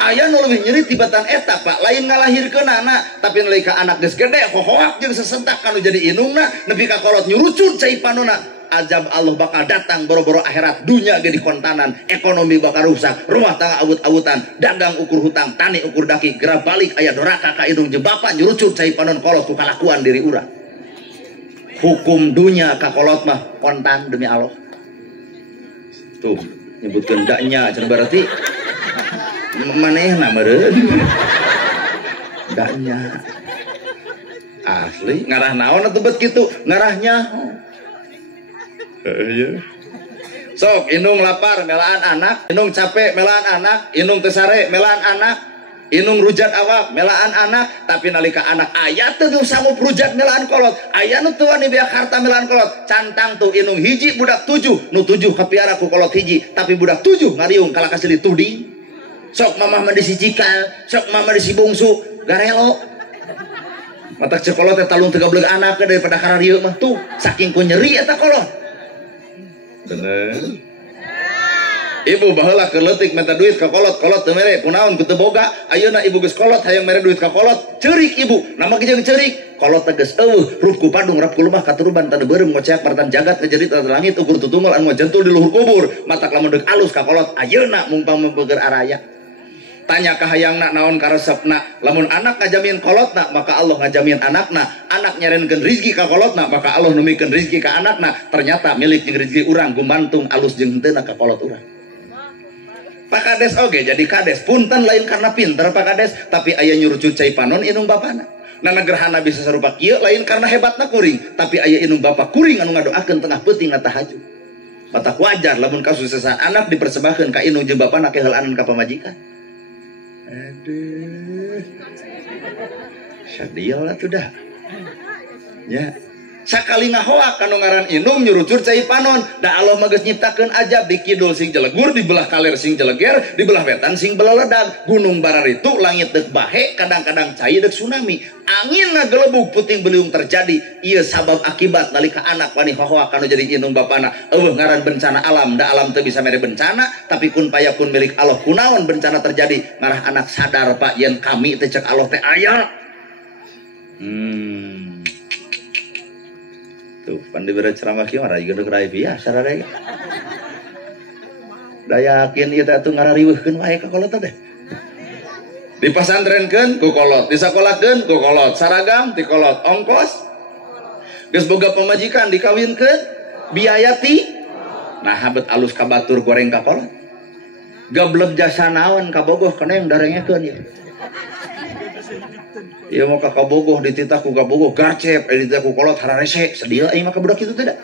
Aya nu leuwih nyeri tibatan eta Pak, lain ngalahirkeun anak, tapi neuli ka anak geus gede, hohoak jeung sesentak kanu jadi indungna, nepi ka kolot nyurucut cai panonna. Azab Allah bakal datang boro-boro akhirat, dunya ge dikontanan, ekonomi bakal rusak, rumah tangga awut-awutan, dagang ukur hutang, tani ukur daki, gerak balik aya doraka ka indung jeung bapa nyurucut cai panon kolot ku kalakuan diri urang. Hukum dunya ka kolot mah kontan demi Allah. Tuh, nyebutkeun daknya cenah berarti manehna meureun. Daknya. Asli ngarah naon atuh bet kitu? Ngarahnya. Iya. Sok indung lapar melaan anak, indung capek melaan anak, indung tesare melaan anak, indung rujat awak melaan anak, tapi nalika anak aya teu sanggup rujat melaan kolot, aya nu teu wani biak harta melaan kolot, cantang tuh indung hiji budak 7, nu 7 kapiara ku kolot hiji, tapi budak 7 ngariung kala kasili tuding. Sok mamah mah disi cikal, sok mamah disi bungsu, garelo. Matak cek kolot teh talung 13 anak daripada kararieu mah tuh, saking ku nyeri eta kolot. Bener. Ibu baheula keur leutik minta duit ka kolot teu mere kunaon ku teu boga ayeuna ibu geus kolot hayang mere duit ka kolot ceurik ibu nama jeung ceurik kolot teh geus eueuh rut ku padung rap ku lumah katuruban tanu beureum ngoceak martan jagat kejerit tanu langit ukur tutunggal anu jentul di luhur kubur matak lamun deuk alus ka kolot ayeuna mumpang mempeugeur araya. Tanya ka hayangna naon karesepna, lamun anak ngajamin kolotna maka Allah ngajamin anakna, anak nyarenkeun rezeki ka kolotna maka Allah numikeun rezeki ka anakna. Ternyata milik jeung rezeki urang gumantung alus jeung henteuna ka kolot urang. Pak Kades oge jadi kades punten lain karena pinter Pak Kades, tapi aya nyurucut cai panon inung bapana. Nana gerhana bisa sarupa kieu lain karena hebatna kuring, tapi aya inung bapa kuring anu ngadoakeun tengah peuting na tahajud. Matak wajar lamun kasusesaan anak dipersembahkeun ka inung jeung bapana keheulanan ka pamajikan. Aduh, sadial lah tuh dah. Ya, sakali ngahoak kanu ngaran indung nyurucur cai panon. Da Allah mah geus nyiptakeun ajab di kidul sing jelegur, di belah kaler sing jeleger, di belah wetan sing beleledag. Gunung bararitu, langit deuk bahe, kadang-kadang cai deuk tsunami. Angin ngagelebug puting beliung terjadi. Ieu sabab akibat nalika anak wani hohoak kanu jadi indung bapana. Eueuh ngaran bencana alam, da alam teu bisa mere bencana, tapi kun payakun milik Allah. Kunaon bencana terjadi? Ngarah anak sadar Pak yen kami teh cek Allah teh aya. Tuh, pan dibere ceramah kieu mah geus rai biasa sararea. Da yakin ieu teh atuh ngarariweuhkeun wae ka kolot teh. Dipasantrenkeun ku kolot, disakolahkeun ku kolot, saragam ti kolot, ongkos geus boga pamajikan dikawinkeun, biaya ti nah habet alus ka batur goreng ka kolot. Gablek jasa naon ka bogoh keneh darengekeun ieu. Ieu mah ka bogoh dititah ku ka bogoh garcep, dititah ku kolot hararese, sedih ieu mah ka budak kitu teh da.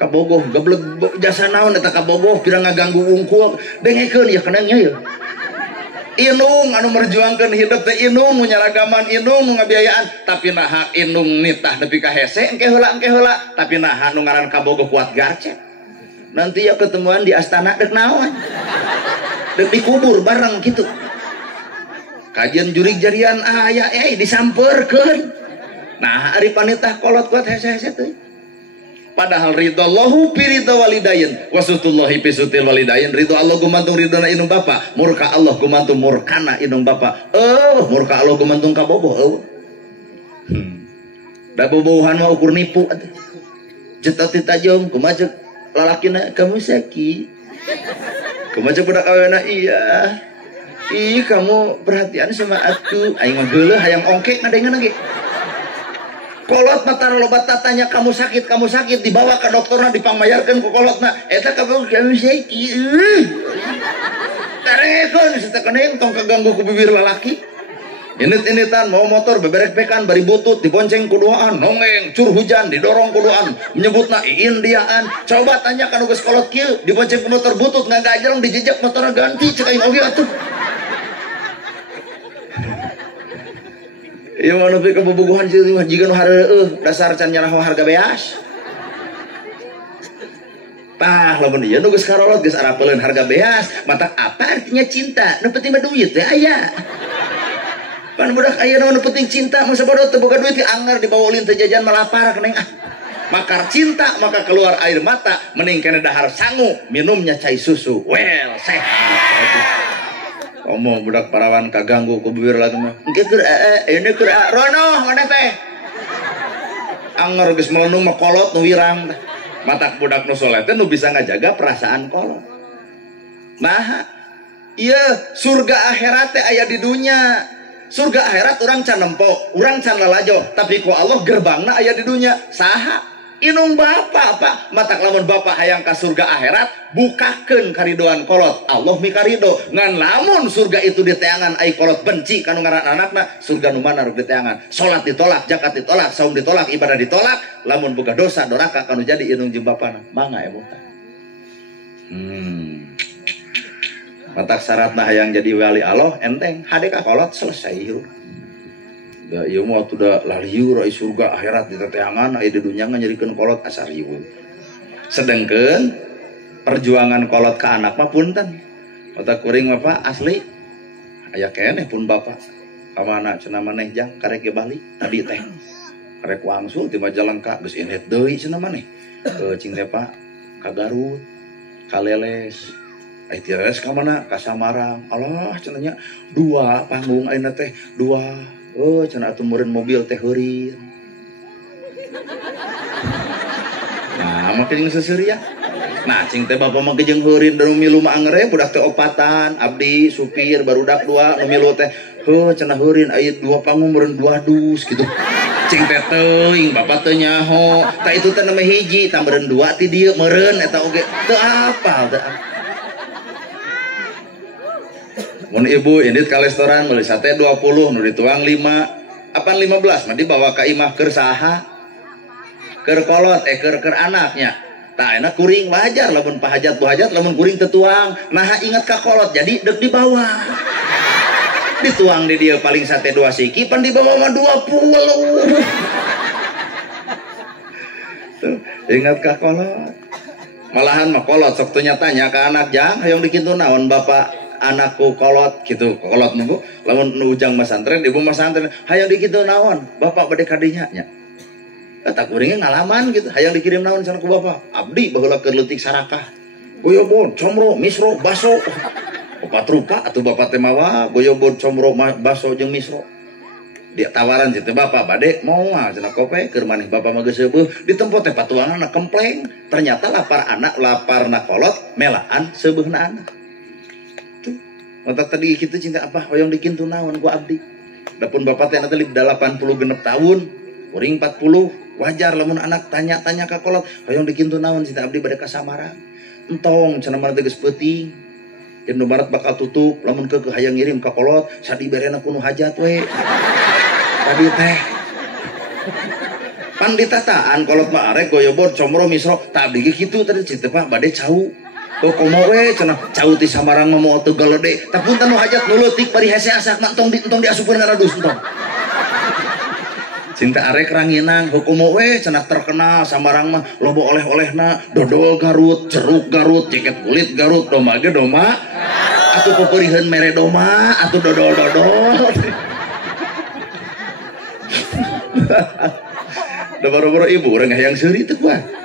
Ka bogoh gablek jasa naon eta ka bogoh pirang ngaganggu wungkul, dengekeun ieu keneh nya ieu. Inung anu merjuangkeun hidup teh inung nu nyaragaman inung nu ngabiayaan tapi naha inung nitah nepi ka hese engke heula tapi naha nu ngaran kabogoh kuat garcep nanti ya ketemuan di astana deuk naon deuk dikubur bareng gitu kajian jurig jarian aya disampeurkeun nah ari panitah kolot kuat hese-hese teh padahal ridallahu fi ridha walidain wasutullahi fi sutil walidain. Ridho Allah gumantung ridona inung bapa, murka Allah gumantung murkana inung bapa. Murka Allah gumantung ka boboh. Da bobohan mah ukur nipu atuh. Cetat tajong kumaha lalakina kamu sakit. Kumaha budak awena iya. Ih, kamu perhatian sama aku. Aing mah geuleuh hayang ongkek ngadengeun lagi. Kolot mata lobat tatanya kamu sakit dibawa ke dokterna dipangmayarkeun ku kolotna. Eta kamu sakit. Tarekeun satekeun tong kaganggu ku bibir lalaki. Init-initan mau motor beberek-bekan bari butut dibonceng kuduaan nongeng cur hujan didorong kuduaan menyebutna iin diaan. Coba tanya kan geus kolot kieu dibonceng ku motor butut ngagajeleng dijejak motorna ganti cek aing oge atuh. Ieu mah nepi ka bobogohan sieu jiga nu hareueuh dasar can nyarah harga beas. Tah lamun ieu nu geus karolot geus arapeuleuan harga beas, matak apa artinya cinta? Nu penting mah duit teh aya. Pan budak aya nu penting cinta, masa bodoh teu boga duit anger dibawa ulin teu jajan malapar keneng ah. Makar cinta maka keluar air mata, mending kena dahar sangu minumnya cai susu. Well, sehat. Omong budak parawan kaganggu ku bibir lagi mah. Engke keur ini keur rono mana teh. Anger geus melenung mah kolot nu wirang teh. Matak budak nu soleh teh nu bisa ngajaga perasaan kolot. Nah, ieu surga akhirat teh aya di dunya. Surga akhirat urang can nempo, urang can lalajo, tapi ku Allah gerbangna aya di dunya. Saha? Inung bapak apa? Matak lamun bapak hayang ka surga akhirat, bukakeun karidoan kolot. Allah mikarido. Ngan lamun surga itu diteangan ai kolot benci kanu ngaran anakna, surga nu mana rek diteangan? Salat ditolak, zakat ditolak, saum ditolak, ibadah ditolak, lamun boga dosa doraka kanu jadi inung jeung bapana. Mangga emota. Matak syaratna hayang jadi wali Allah enteng, hade ka kolot selesai hirup. Da ieu mah tuh da lalieur ai surga akhirat di teteangan aya di dunya nyerikeun kolot asa riweuh. Sedengkeun perjuangan kolot ka anak mah punten. Mata kuring mah Pak asli aya keneh pun bapak. Ka mana cenah maneh jang karek ge balik tadi teh. Karek wangsul ti Majalengka geus init deui cenah maneh. Cing teh Pak ka Garut, ka Leles. Ai ti Leles ka mana? Ka Samarang. Allah cenah nya 2 panggung ayeuna teh 2. Oh, cenah atuh meureun mobil teh heureun. Nah, make jeung seseuria. Nah, cing teh bapa mah jeung heureun da nu milu mah angere budak teh opatan, abdi supir barudak 2 nu milu teh. Heuh, cenah heureun aya 2 panggung meureun 2 dus gitu. Cing teh teuing bapa teh nyaho. Tah itu teh nama hiji, tah meureun 2 ti dieu meureun eta oge. Teu apal teh. Mun ibu indit ka restoran meuli sate 20 nu dituang 5 apan 15 mah dibawa ka imah keur saha keur kolot keur anaknya tah enak kuring wajar lamun pahajat buhajat lamun kuring teu tuang nah ingat ka kolot jadi deuk dibawa dituang di dieu paling sate 2 siki pan dibawa mah 20 tuh ingat ka kolot malahan mah kolot sok teu nyatanya ka anak jang hayang dikitu naon bapak anakku kolot gitu kolot nunggu lamun ujang masantren ibu masantren hayang dikitu naon bapak bade kadinya nya eta kuringnya ngalaman gitu hayang dikirim naon sana ku bapak abdi baheula keur leutik sarakah goyobon comro misro baso opat rupa atuh bapak teh mawa goyobon comro baso jeung misro dia tawaran situ bapak bade moal cenah kope keur maneh bapak mah geus seubeuh di tempat teh patuanganna kempleng ternyata laparna kolot melaan seubeuna anak. Mata tadi kita cinta apa hoyong dikintu naon ku abdi. Dapun bapak teh teh 80 genep tahun, kuring 40, wajar lamun anak tanya-tanya ka kolot, hoyong dikintu naon cinta abdi bade ka Samarang. Entong cenah mah teh geus peuting. Yen nu barat bakal tutup, lamun keukeuh hayang ngirim ka kolot, sadiberena kuno hajat we. Tadi teh. Pan ditataan kolot mah arek goyobor comro misro, tah abdi ge kitu tadi cinta Pak bade cau. Komo we cenah cau ti Samarang mah moal teu galede tapunten nu hajat nu leutik bari hese asak mah entong diasupkeun ka radus entong cinta arek ranginang komo we cenah terkenal Samarang mah loba oleh-olehna dodol Garut jeruk Garut jaket kulit Garut doma ge doma atuh pepeuriheun mere doma atuh dodol-dodol da boro-boro ibu urang hayang seuri teu kuat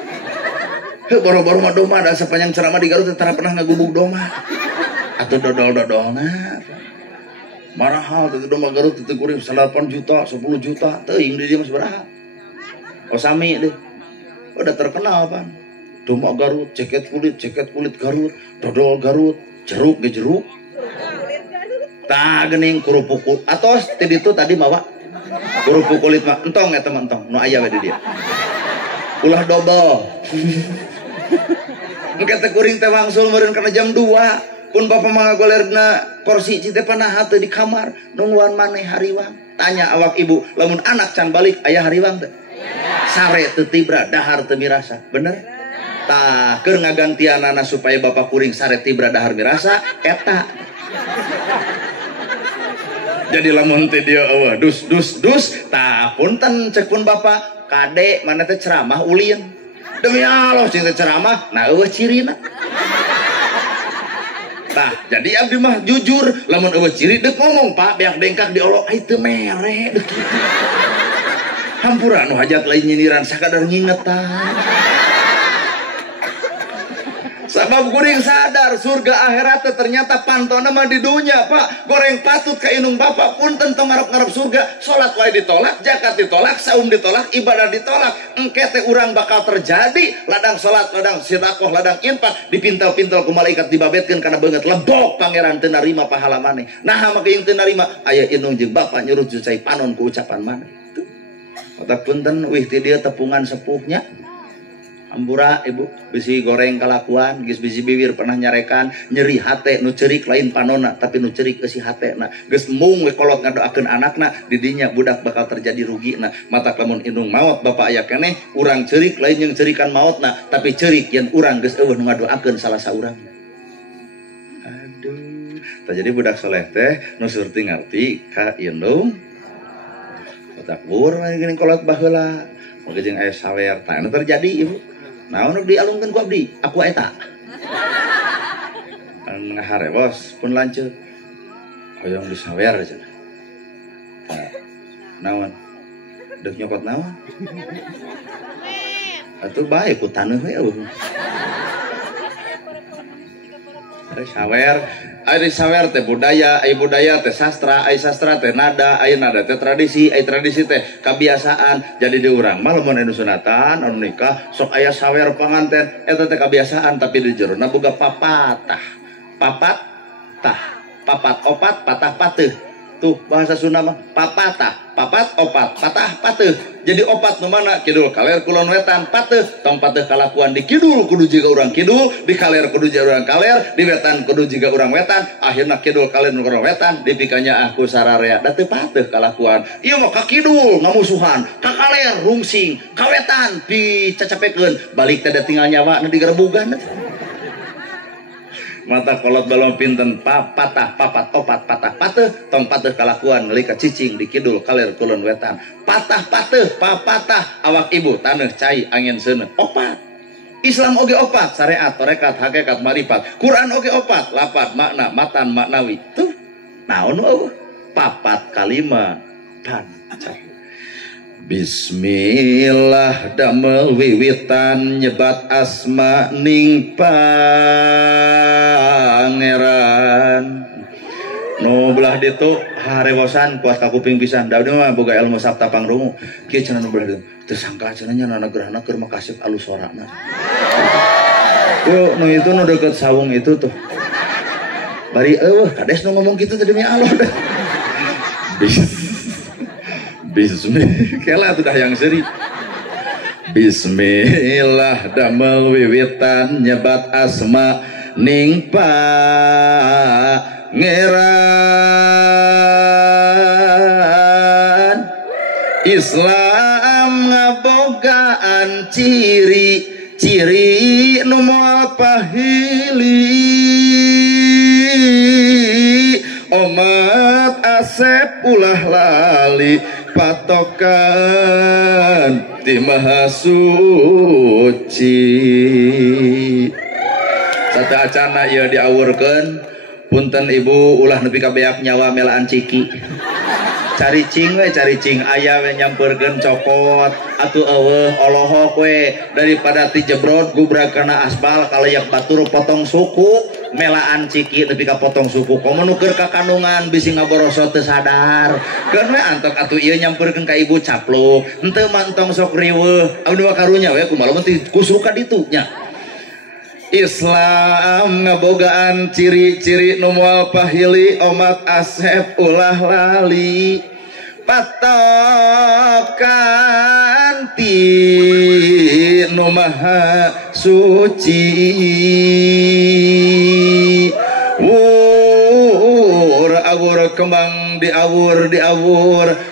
boro-boro mah doma da sapanjang ceramah di Garut tara pernah ngagubuk doma atuh dodol-dodolna marahal teh doma Garut teh kuring 8 juta 10 juta teuing di dieu mah sabaraha oh sami deh udah terkenal pan doma Garut jaket kulit Garut dodol Garut jeruk ge jeruk tah geuning kerupuk atau tadi itu tadi mawa kerupuk kulit mah entong ya teman entong nu aya we di dia ulah double engke teh kuring teh wangsul meureun kana jam 2 pun bapa mangga golerna kursi cite panaha teu di kamar nungguan maneh hariwang tanya awak ibu lamun anak can balik aya hariwang teh sare teu tibra dahar teu mirasa bener tah keur ngagantianana supaya bapak kuring sare tibra dahar mirasa eta jadi lamun teh dia dus tah punten cek pun bapak kade mana teh ceramah ulin demi Allah cing teh ceramah nah eueuh cirina tah jadi abdi mah jujur lamun eueuh ciri deuk ngomong Pak beak dengkak diolok ai teu mere deuk hampura nu hajat lain nyindiran sakadar ngingetan sabab kuring sadar surga akhirat ternyata pantona mah di dunia Pak goreng patut ka inung bapak pun tentang ngarep-ngarep surga salat wae ditolak zakat ditolak saum ditolak ibadah ditolak engke teh urang bakal terjadi ladang salat ladang sedekah ladang infak dipintal-pintal ku malaikat dibabetkeun kana beungeut lebok pangeran teu narima pahala maneh nah mah geung teu narima aya inung jeung bapak nyuruh cai panon ku ucapan maneh tuh otak punten wih ti dieu tepungan sepuhnya Ampura ibu bisi goreng kalakuan geus bisi bibir pernah nyarekan nyeri hate nu ceurik lain panona tapi nu ceurik eusi hatena geus mung we kolot ngadoakeun anakna di dinya budak bakal terjadi rugina mata lamun indung maot bapak aya keneh urang ceurik lain jeung ceurikan maotna tapi ceurik yen urang geus eueuh nu ngadoakeun salah saurang aduh jadi budak soleh teh nu surti ngarti ka indung otak bur geuning kolot baheula mungkin jeung aya sawer tah anu terjadi ibu naon dialungkeun ku abdi aku eta ngahare bos pun lanceuk hoyong disawer cenah naon deuk nyokot naon atuh bae ku taneuh we ari sawer teh budaya ai budaya teh sastra ai sastra teh nada ai nada teh tradisi ai tradisi teh kebiasaan jadi di urang mah lamun anu sunatan anu nikah sok aya sawer panganten eta teh kebiasaan tapi di jerona boga papat opat patah pateuh tuh bahasa Sunda mah papat opat patah pateuh jadi opat nu mana kidul kaler kulon wetan pateuh tong pateuh kalakuan di kidul kudu jiga urang kidul di kaler kudu jiga urang kaler di wetan kudu jiga urang wetan akhirna kidul kaler nu urang wetan dipikanya aku sararea da teu pateuh kalakuan ieu mah ka kidul ngamusuhan ka kaler rungsing ka wetan dicacapekeun balik teh da tinggal nyawa nu digerebugan mata kolot balong pinten papat opat patah pateuh tong pateuh kalakuan ngeuli ka cicing di kidul kaler kulon wetan patah pateuh papatah awak ibu taneuh cai angin seuneu opat Islam oge opat syariat tarekat hakikat marifat Quran oge opat lapat makna matan maknawi tuh naon eueuh papat kalima panca Bismillah damel wiwitan nyebat asma ning pangeran nu belah ditu harewosan kuat ka kuping pisan da mah boga ilmu sabta pangrungu kieu cenah nu belah ditu teu sangka cenah nya nagrahna keur makasih alus sorana yo nu itu nu deukeut sawung itu tuh bari eueuh kades nu ngomong kitu teh demi Allah dah Bismillah, kela tuh dah yang seri. Bismillah damel wiwitan nyebat asma ning pangeran Islam ngabogaan ciri-ciri nu moal pahili Omat asep ulah lali patokan di maha suci sate acana ieu diawurkeun punten ibu ulah nepi ka beak nyawa melaan ciki cari cing aya we nyampeurkeun cokot atuh eueuh olohok we daripada ti jebrot gubrak kana aspal kalayak batur potong suku melaan ciki nepi ka potong suku komo nu keur ka kandungan bisi ngaborosot teu sadar keur we antok atuh ieu nyampeurkeun ka ibu capluk henteu mah entong sok riweuh anu karunya we kumaha mun ti kusruka ditu nya Islam ngabogaan ciri-ciri nu moal pahili omat Asep ulah lali patokan ti nu maha suci awur kembang diawur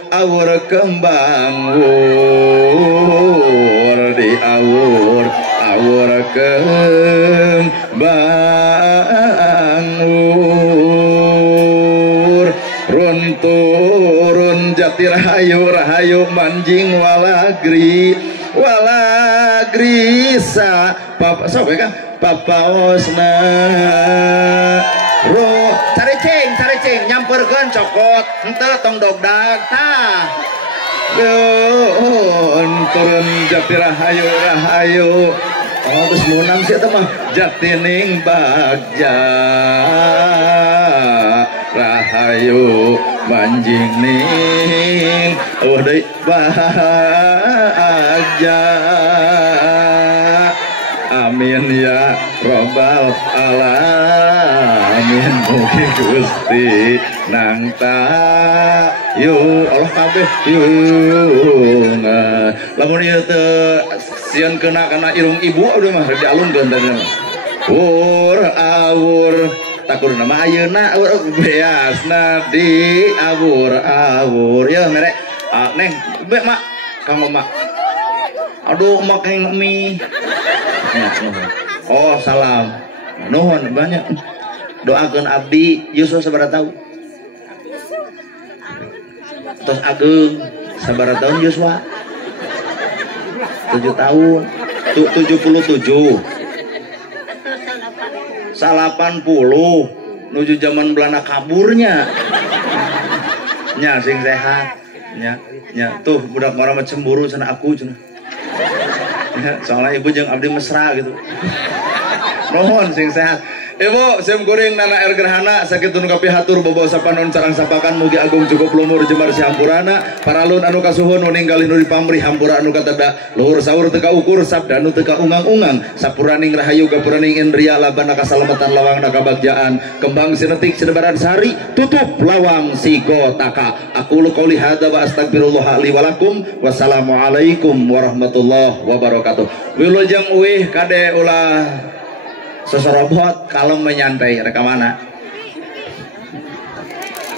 awur kembang diawur kembang run turun jati rahayu manjing walagri sa papa sobe kan papa osna ro cari cing nyamperkeun cokot henteu tong dogdag tah turun jati rahayu oh geus munang sih eta mah jatining bagja rahayu manjing ning deui bagja amin ya robbal alamin mugi Gusti nang tayu Allah kabeh yung lamun ieu teu sieun kena irung ibu udah mah dialungkeun tadi awur takur nama ayeuna beasna di awur ya merek neng be mak kamu mak aduh mak yang mi oh salam nuhun banyak doakeun abdi Yusuf sabaraha tahu tos Agung sabaraha tahun Yuswa 7 tahun 77 80 nuju zaman Belanda kaburnya nya sing sehat nya tuh budak marah cemburu cenah aku cenah ya, soalnya ibu jeung abdi mesra gitu nuhun sing sehat Ibu, sim kuring nana air gerhana sakit nu kapihatur bobo sapanon carang sapakan mugi agung cukup lumur jemar si hampurana paralun anu kasuhun nu ninggalih nu dipamrih hampura anu katada luhur sahur teka ukur sabda anu teka ungang-ungang sapuraning rahayu gapuraning indria labana kasalamatan lawang nakabagjaan kembang sinetik sinebaran sari tutup lawang si gotaka aku lu qauli hadza wa astagfirullah li walakum wassalamualaikum warahmatullahi wabarakatuh wilujeng uih kade ulah sesorobot kalem menyantai rekamana